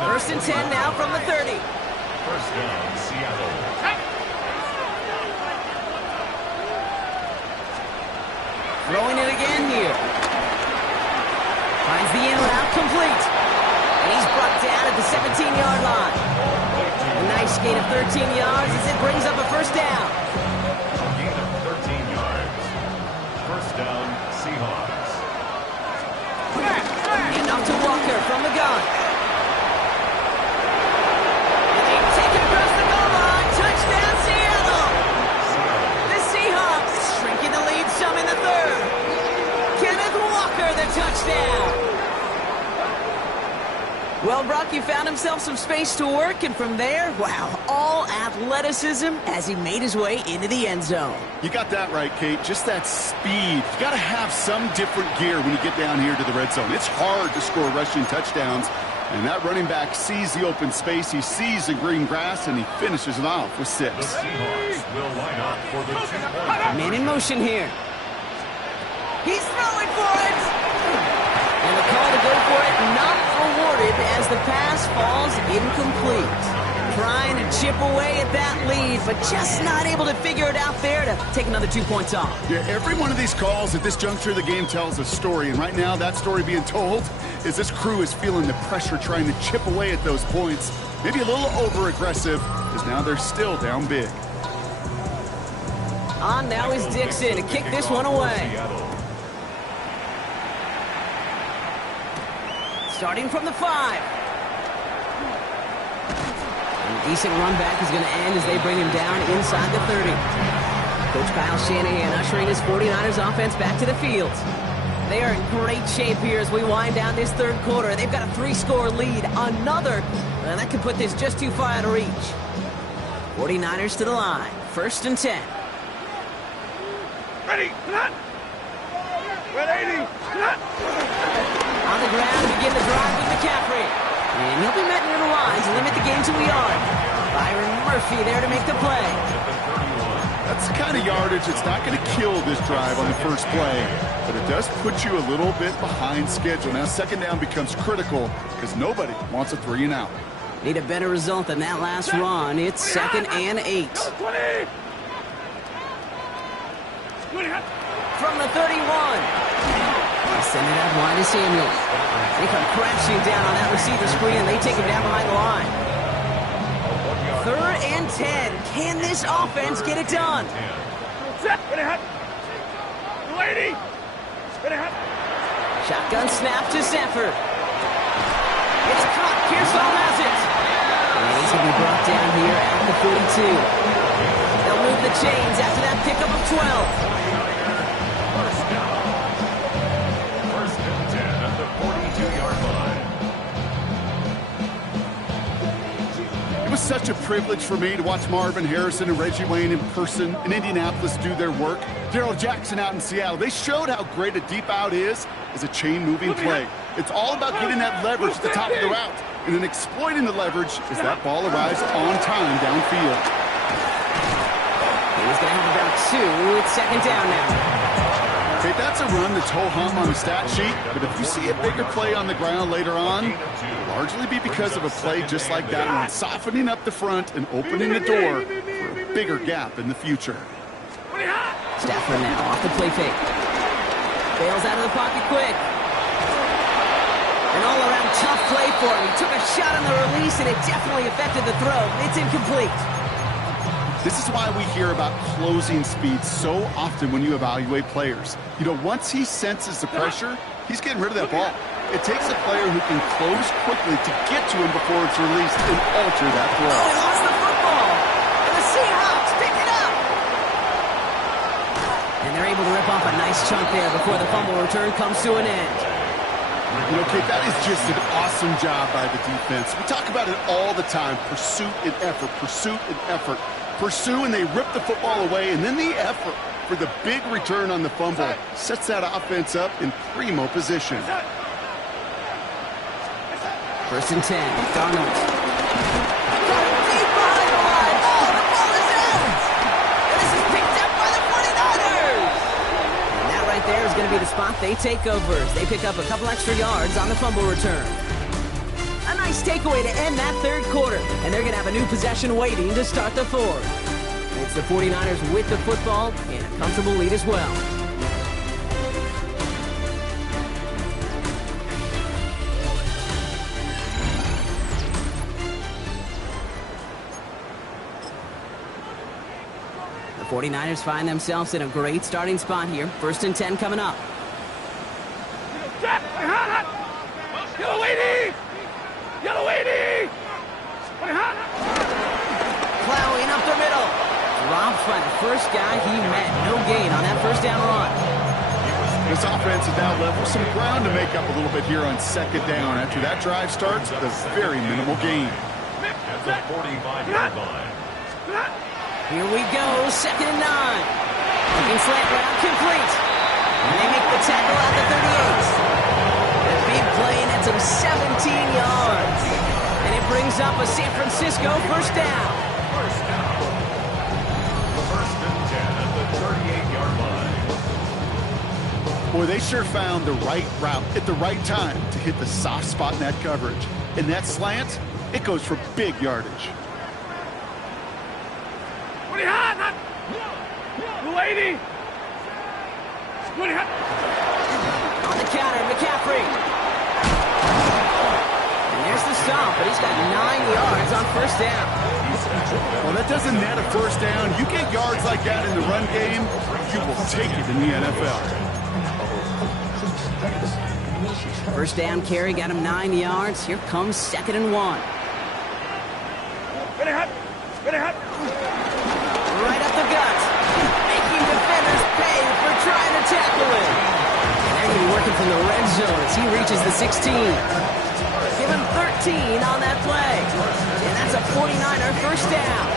1st and 10 now from the 30. 1st down, Seattle. Throwing it again here. Finds the in route complete. And he's brought down at the 17-yard line. A nice gain of 13 yards as it brings up a 1st down. Gain of 13 yards. 1st down, Seahawks. And off to Walker from the gun. And they take it across the goal line. Touchdown, Seattle. The Seahawks shrinking the lead some in the 3rd. Kenneth Walker, the touchdown. Well, Brock, you found himself some space to work, and from there, wow, all athleticism as he made his way into the end zone. You got that right, Kate. Just that speed. You got to have some different gear when you get down here to the red zone. It's hard to score rushing touchdowns, and that running back sees the open space, he sees the green grass, and he finishes it off with 6. The Seahawks will line up for the 2-point. Man in motion here. He's throwing for it. And the call to go for it not rewarded as the pass falls incomplete. Trying to chip away at that lead, but just not able to figure it out there to take another 2 points off. Yeah, every one of these calls at this juncture of the game tells a story, and right now that story being told is this crew is feeling the pressure trying to chip away at those points. Maybe a little over-aggressive, because now they're still down big. On now is Dixon to kick this one away. Starting from the 5. And a decent run back is going to end as they bring him down inside the 30. Coach Kyle Shanahan ushering his 49ers offense back to the field. They are in great shape here as we wind down this 3rd quarter. They've got a 3-score lead. Another, and that could put this just too far out of reach. 49ers to the line. 1st and 10. Ready. Cut. 180. Cut. On the ground, begin the drive with McCaffrey. And he'll be met near the line to limit the game to a yard. Byron Murphy there to make the play. That's the kind of yardage that's not going to kill this drive on the first play, but it does put you a little bit behind schedule. Now 2nd down becomes critical because nobody wants a 3 and out. Need a better result than that last run. It's 2nd and 8. 20. From the 31. They send it out wide to Samuels. They come crashing down on that receiver screen, and they take him down behind the line. 3rd and 10. Can this offense get it done? Shotgun snap to Stafford. It's caught. Pearsall has it. And he's going to be brought down here at the 42. They'll move the chains after that pickup of 12. First and 10 at the 42-yard line. It was such a privilege for me to watch Marvin Harrison and Reggie Wayne in person in Indianapolis do their work. Darrell Jackson out in Seattle. They showed how great a deep out is as a chain-moving play. It's all about getting that leverage at the top of the route and then exploiting the leverage as that ball arrives on time downfield. He's going to have about 2. It's 2nd down now. Okay, that's a run that's ho-hum on the stat sheet, but if you see a bigger play on the ground later on, it'll largely be because of a play just like that one, softening up the front and opening the door for a bigger gap in the future. Stafford now off the play fake. Bails out of the pocket quick. An all-around tough play for him. He took a shot on the release, and it definitely affected the throw. It's incomplete. This is why we hear about closing speed so often when you evaluate players. You know, once he senses the pressure, he's getting rid of that ball. It takes a player who can close quickly to get to him before it's released and alter that throw. Oh, he lost the football. And the Seahawks pick it up. And they're able to rip off a nice chunk there before the fumble return comes to an end. You know, Kate, that is just an awesome job by the defense. We talk about it all the time, pursuit and effort, pursuit and effort. Pursue, and they rip the football away, and then the effort for the big return on the fumble sets that offense up in primo position. 1st and 10. Darnold. Deep behind the line. Oh, the ball is out. And this is picked up by the 49ers. And that right there is going to be the spot they take over. They pick up a couple extra yards on the fumble return. A nice takeaway to end that 3rd quarter. And they're going to have a new possession waiting to start the 4th. It's the 49ers with the football and a comfortable lead as well. The 49ers find themselves in a great starting spot here. 1st and 10 coming up. Yellow 80! Yellow 80! Plowing up the middle. Dropped by the first guy he met. No gain on that 1st down run. This offense is now level some ground to make up a little bit here on 2nd down. After that drive starts, a very minimal gain. At the 45-yard line. Here we go, 2nd and 9. Looking slant route, complete. And they make the tackle at the 38. A big play nets him 17 yards. And it brings up a San Francisco 1st down. First down. The 1st and 10 at the 38-yard line. Boy, they sure found the right route at the right time to hit the soft spot in that coverage. And that slant, it goes for big yardage. 280! On the counter, McCaffrey. And there's the stop, but he's got 9 yards on 1st down. Well, that doesn't net a 1st down. You get yards like that in the run game, you will take it in the NFL. 1st down carry got him 9 yards. Here comes 2nd and 1. Right up the gut. Making defenders pay for trying to tackle him. And they're going to be working from the red zone as he reaches the 16. Give him 13 on that play. And that's a 49er 1st down.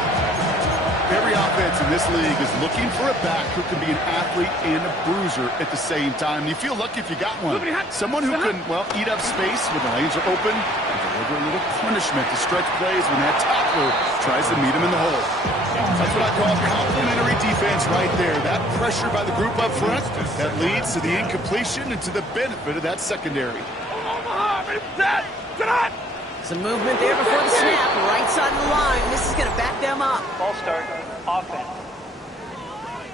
Every offense in this league is looking for a back who can be an athlete and a bruiser at the same time. You feel lucky if you got one. Someone who can, well, eat up space when the lanes are open and deliver a little punishment to stretch plays when that tackler tries to meet him in the hole. That's what I call complementary defense right there. That pressure by the group up front, that leads to the incompletion and to the benefit of that secondary. Some movement there before the snap, right side of the line. This is going to back them up. Ball start, offense.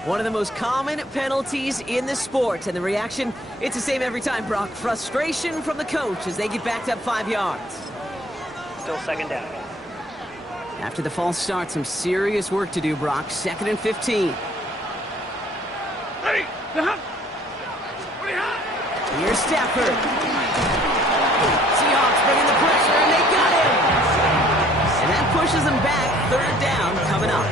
One of the most common penalties in the sport, and the reaction, it's the same every time, Brock. Frustration from the coach as they get backed up 5 yards. Still second down. After the false start, some serious work to do, Brock. 2nd and 15. Here's Stafford. Seahawks bringing the pressure, and they got him. And that pushes them back. 3rd down coming up.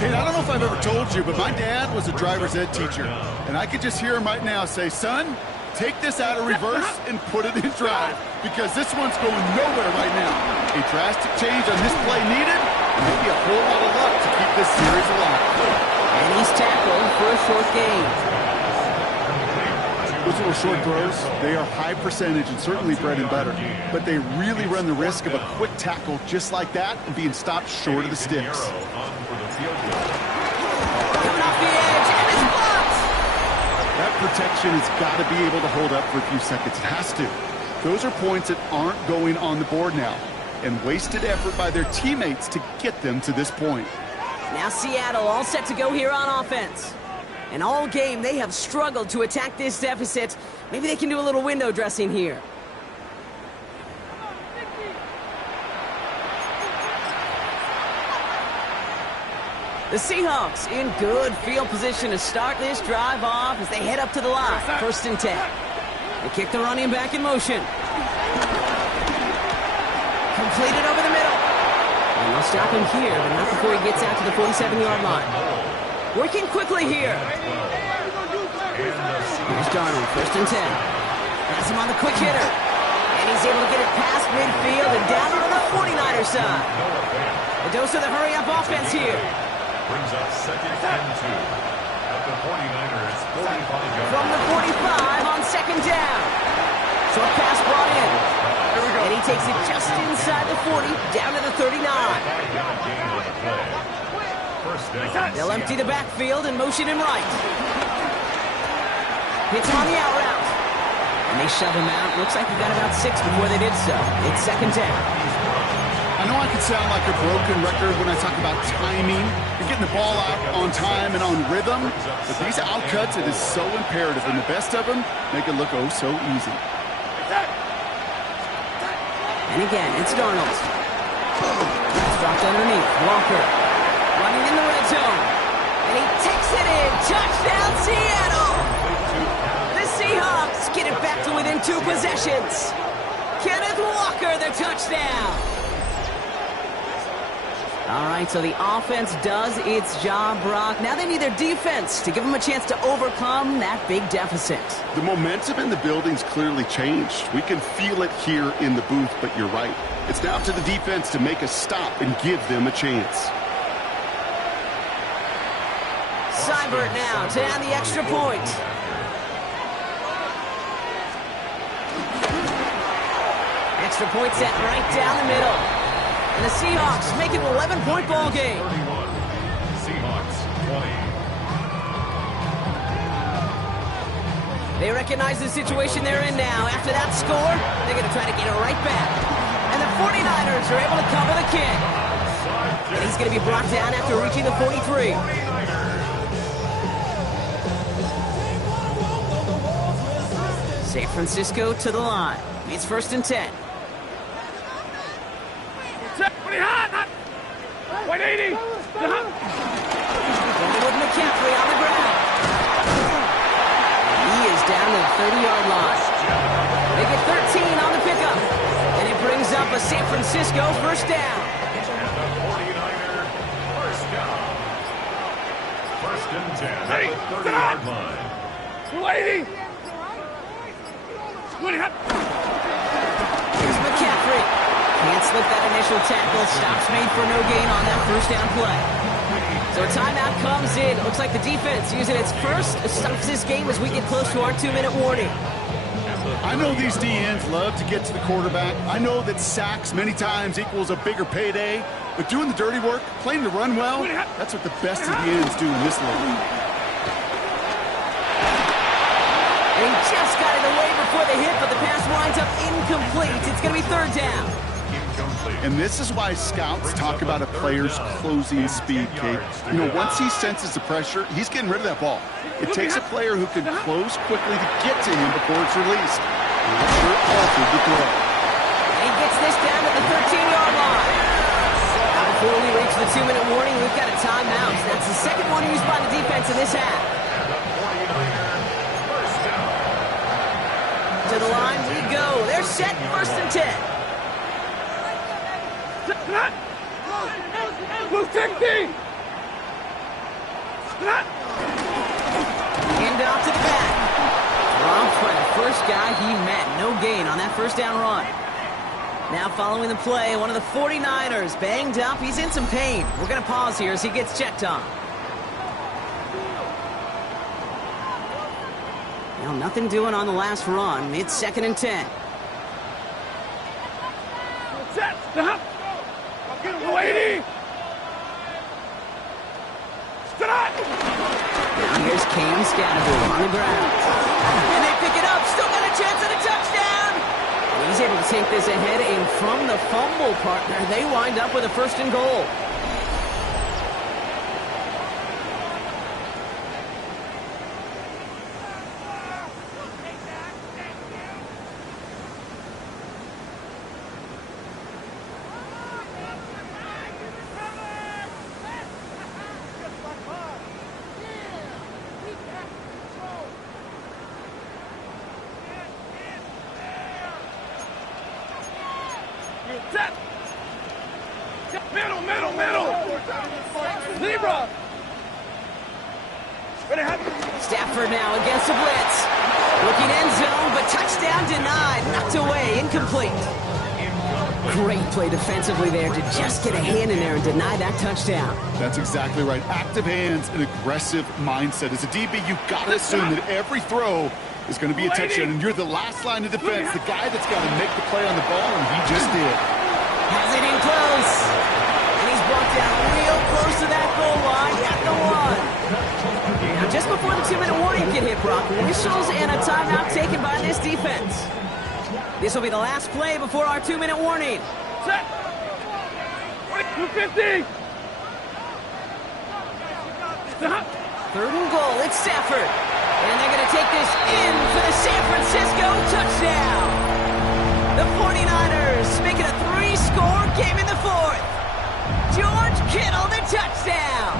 Kate, I don't know if I've ever told you, but my dad was a driver's ed teacher. And I could just hear him right now say, son, take this out of reverse and put it in drive. Because this one's going nowhere right now. A drastic change on this play needed, and maybe a whole lot of luck to keep this series alive. And he's tackled for a short gain. Those little short throws, they are high percentage and certainly bread and butter. But they really run the risk of a quick tackle just like that and being stopped short of the sticks. Coming off the edge, and it's blocked! That protection has got to be able to hold up for a few seconds. It has to. Those are points that aren't going on the board now, and wasted effort by their teammates to get them to this point. Now Seattle all set to go here on offense. And all game, they have struggled to attack this deficit. Maybe they can do a little window dressing here. The Seahawks in good field position to start this drive off as they head up to the line. 1st and 10. They kick the running back in motion. Completed over the middle. And they'll stop him here, but not before he gets out to the 47-yard line. Working quickly here. Here's Darnold, 1st and 10. Has him on the quick hitter. And he's able to get it past midfield and down on the 49ers side. A dose of the hurry-up offense here. Brings up 2nd and 2 at the 49ers 45-yard From the 45 on 2nd down. Short pass brought in. And he takes it just inside the 40, down to the 39. They'll empty the backfield and motion him right. Hits him on the out route. And they shove him out. Looks like he got about 6 before they did so. It's 2nd down. I know I can sound like a broken record when I talk about timing and getting the ball out on time and on rhythm, but these outcuts, it is so imperative, and the best of them make it look oh so easy. And again, it's Darnold. It's dropped underneath. Walker running in the red zone. And he takes it in. Touchdown, Seattle! The Seahawks get it back to within 2 possessions. Kenneth Walker, the touchdown. All right, so the offense does its job, Brock. Now they need their defense to give them a chance to overcome that big deficit. The momentum in the building's clearly changed. We can feel it here in the booth, but you're right. It's now up to the defense to make a stop and give them a chance. Seibert now to add the extra point. Extra point set right down the middle. And the Seahawks make it an 11-point ball game. 31. Seahawks 20. They recognize the situation they're in now. After that score, they're going to try to get it right back. And the 49ers are able to cover the kick. And he's going to be brought down after reaching the 43. San Francisco to the line. It's 1st and 10. 180. With McCaffrey on the ground. He is down to the 30-yard line. They get 13 on the pickup. And it brings up a San Francisco 1st down. And the 49er 1st down. 1st and 10 at the 30-yard line. 280. Here's McCaffrey. Can't slip that initial tackle. Stops made for no gain on that 1st down play. So a timeout comes in. Looks like the defense using its first stops this game as we get close to our 2-minute warning. I know these DNs love to get to the quarterback. I know that sacks many times equals a bigger payday. But doing the dirty work, playing to run well, that's what the best of the ends do in this league. And he just got it away before the hit, but the pass winds up incomplete. It's going to be 3rd down. And this is why scouts talk about a player's closing speed, Kate. You know, once he senses the pressure, he's getting rid of that ball. It takes a player who can close quickly to get to him before it's released. Not sure it altered the throw. And he gets this down to the 13-yard line. Now before we reach the 2-minute warning, we've got a timeout. That's the second one used by the defense in this half. To the line we go. They're set, 1st and 10. Blue 50! Hand off to the back. Dropped by the first guy he met. No gain on that 1st down run. Now following the play, one of the 49ers banged up. He's in some pain. We're going to pause here as he gets checked on. Well, nothing doing on the last run. It's 2nd and 10. Set! Stop! Lady! Stop! Now here's Cam Scatterboard on the ground. And they pick it up. Still got a chance at a touchdown. And he's able to take this ahead, and from the fumble partner, they wind up with a 1st and goal. Middle! Libra! Stafford now against the blitz. Looking end zone, but touchdown denied. Knocked away, incomplete. Great play defensively there to just get a hand in there and deny that touchdown. That's exactly right. Active hands and aggressive mindset. As a DB, you've got to assume that every throw is going to be a touchdown, and you're the last line of defense, the guy that's got to make the play on the ball, and he just did. Has it in close. And he's brought down real close to that goal line at the 1. Now, just before the 2-minute warning can hit, Brock, whistles and a timeout taken by this defense. This will be the last play before our 2-minute warning. Set! 250! Stop! 3rd and goal, it's Stafford. And they're going to take this in for the San Francisco touchdown. The 49ers make it a 3-score game in the 4th. George Kittle, the touchdown.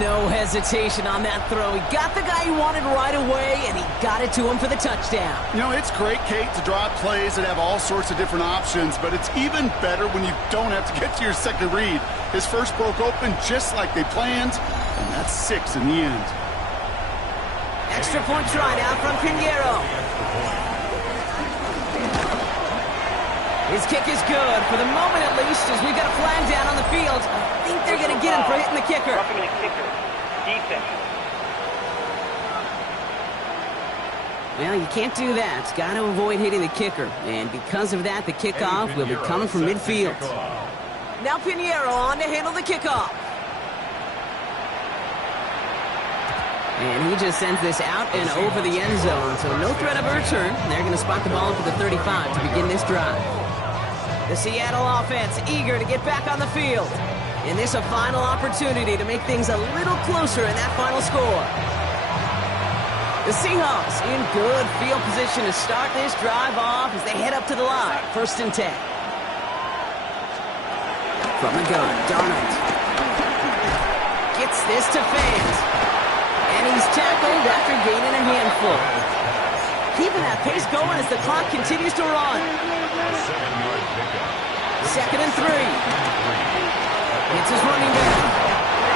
No hesitation on that throw. He got the guy he wanted right away, and he got it to him for the touchdown. You know, it's great, Kate, to draw up plays that have all sorts of different options, but it's even better when you don't have to get to your second read. His first broke open just like they planned, and that's 6 in the end. Extra point try now from Pinheiro. His kick is good, for the moment at least, as we've got a flag down on the field. I think they're going to get him for hitting the kicker. Roughing the kicker. Defense. Well, you can't do that. Got to avoid hitting the kicker. And because of that, the kickoff will be coming from midfield. Now Pinheiro on to handle the kickoff. And he just sends this out and over the end zone. So no threat of a return. They're going to spot the ball for the 35 to begin this drive. The Seattle offense eager to get back on the field. And this a final opportunity to make things a little closer in that final score. The Seahawks in good field position to start this drive off as they head up to the line. 1st and 10. From the gun, Darnold gets this to Fant. And he's tackled after gaining a handful. Keeping that pace going as the clock continues to run. 2nd and 3. It's his running back.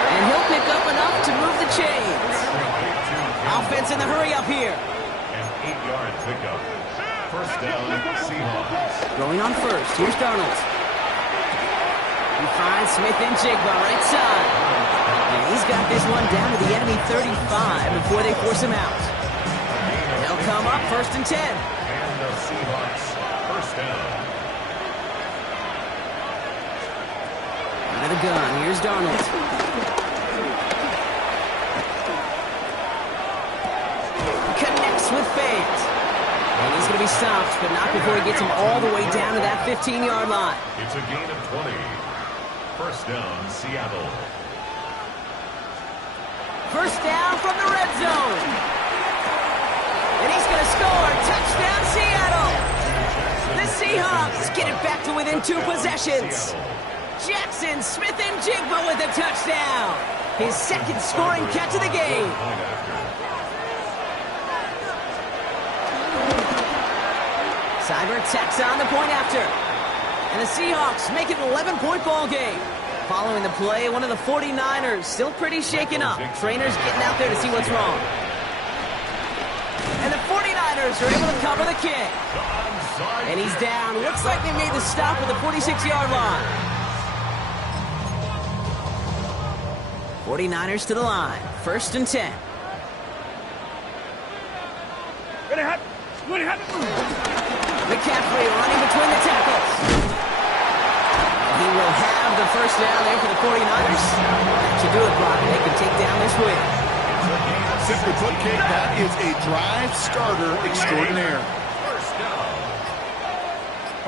And he'll pick up enough to move the chains. Offense in the hurry up here. An 8-yard pickup. 1st down, Seahawks. Going on first. Here's Darnold. He finds Smith-Njigba right side. And he's got this one down to the enemy 35 before they force him out. They'll come up 1st and 10. And the Seahawks, first down. Out of the gun, here's Darnold. Connects with Fant. And he's going to be stopped, but not before he gets him all the way down to that 15-yard line. It's a gain of 20. First down, Seattle. First down from the red zone. And he's going to score. Touchdown, Seattle. The Seahawks get it back to within 2 possessions. Jackson Smith-Njigba with a touchdown. His 2nd scoring catch of the game. Cyber tacks on the point after. And the Seahawks make it an 11-point ball game. Following the play, one of the 49ers still pretty shaken up. Trainers getting out there to see what's wrong. And the 49ers are able to cover the kick. And he's down. Looks like they made the stop at the 46-yard line. 49ers to the line. 1st and 10. McCaffrey running between the tackles. He will have the first down there for the 49ers. That should do it, Brock. They can take down this win. Simply put, Kate, that is a drive starter extraordinaire. First down.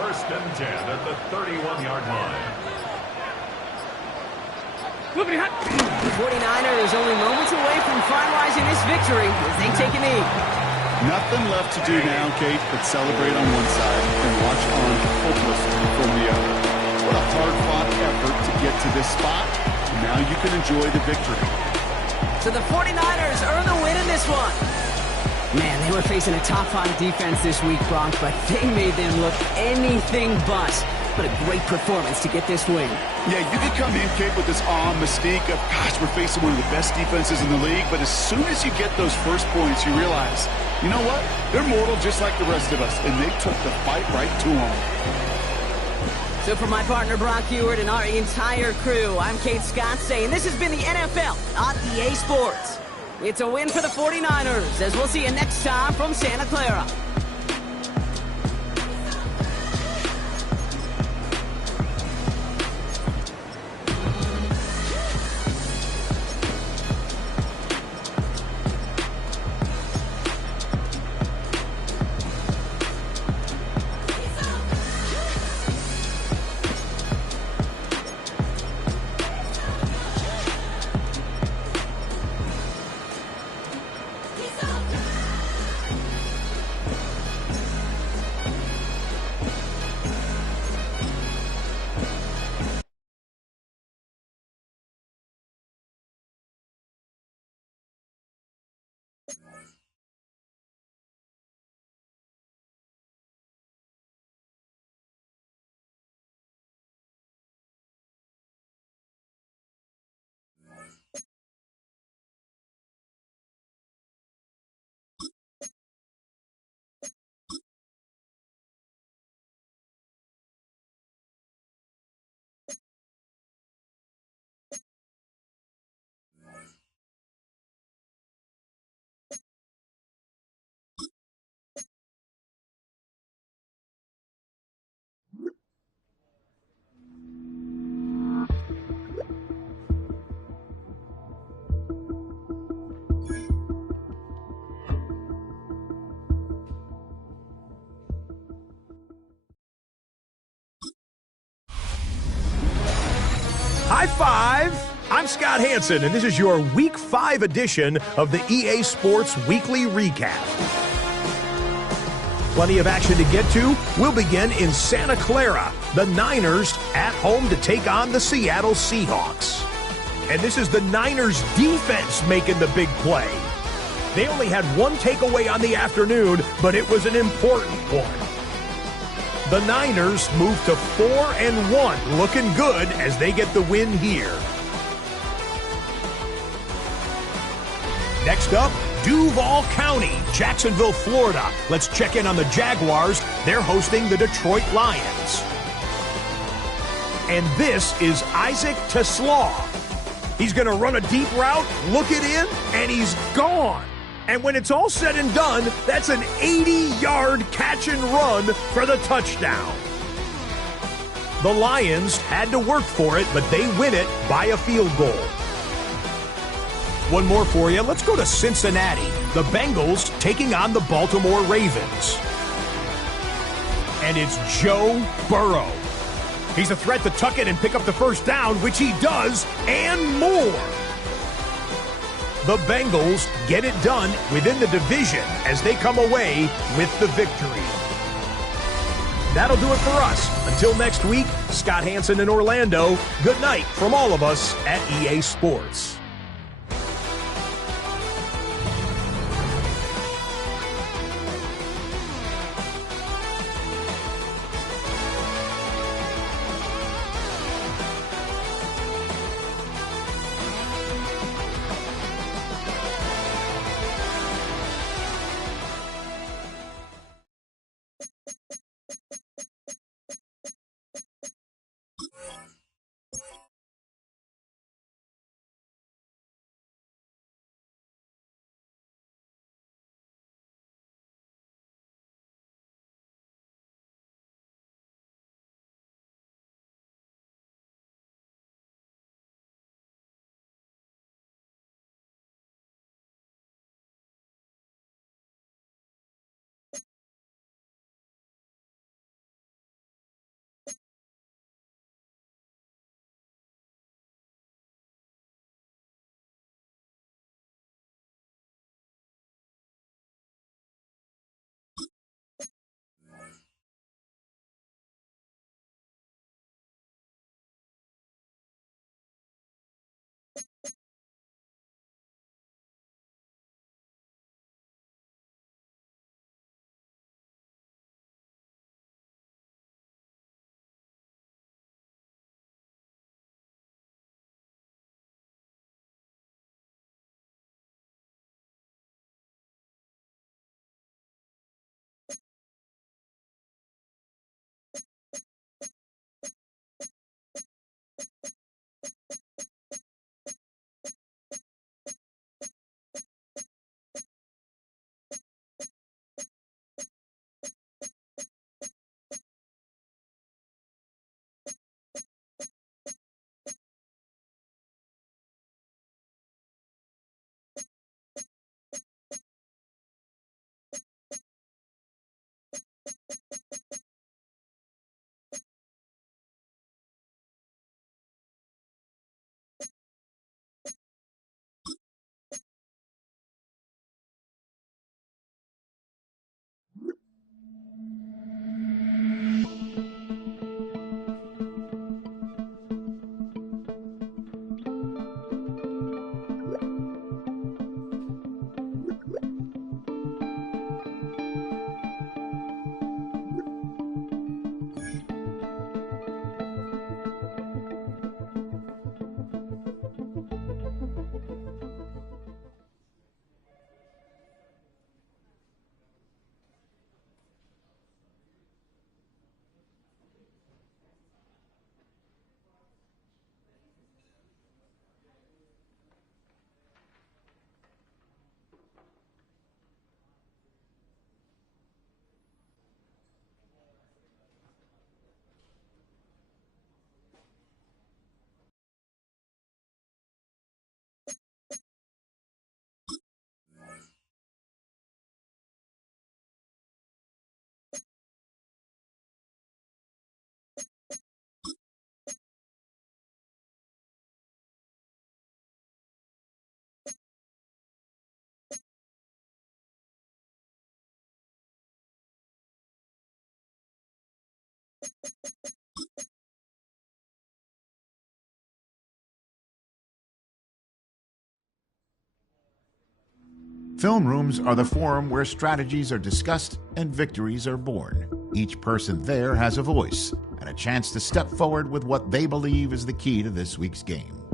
1st and 10 at the 31-yard line. The 49ers only moments away from finalizing this victory as they take a knee. Nothing left to do now, Kate, but celebrate on one side and watch on hopelessly from the other. What a hard-fought effort to get to this spot. Now you can enjoy the victory. So the 49ers earn the win in this one. Man, they were facing a top-5 defense this week, Bronx, but they made them look anything but. What a great performance to get this win. Yeah, you could come in, Kate, with this mystique of, gosh, we're facing one of the best defenses in the league, but as soon as you get those first points, you realize, you know what? They're mortal just like the rest of us, and they took the fight right to them. So for my partner, Brock Hewitt, and our entire crew, I'm Kate Scott saying this has been the NFL on EA Sports. It's a win for the 49ers, as we'll see you next time from Santa Clara. High five! I'm Scott Hansen, and this is your Week 5 edition of the EA Sports Weekly Recap. Plenty of action to get to. We'll begin in Santa Clara. The Niners at home to take on the Seattle Seahawks. And this is the Niners defense making the big play. They only had one takeaway on the afternoon, but it was an important one. The Niners move to 4-1, looking good as they get the win here. Next up, Duval County, Jacksonville, Florida. Let's check in on the Jaguars. They're hosting the Detroit Lions. And this is Isaac to Slaw. He's going to run a deep route, look it in, and he's gone. And when it's all said and done, that's an 80-yard catch and run for the touchdown. The Lions had to work for it, but they win it by a field goal. One more for you. Let's go to Cincinnati. The Bengals taking on the Baltimore Ravens. And it's Joe Burrow. He's a threat to tuck it and pick up the first down, which he does, and more. The Bengals get it done within the division as they come away with the victory. That'll do it for us. Until next week, Scott Hansen in Orlando, good night from all of us at EA Sports. Film rooms are the forum where strategies are discussed and victories are born. Each person there has a voice and a chance to step forward with what they believe is the key to this week's game.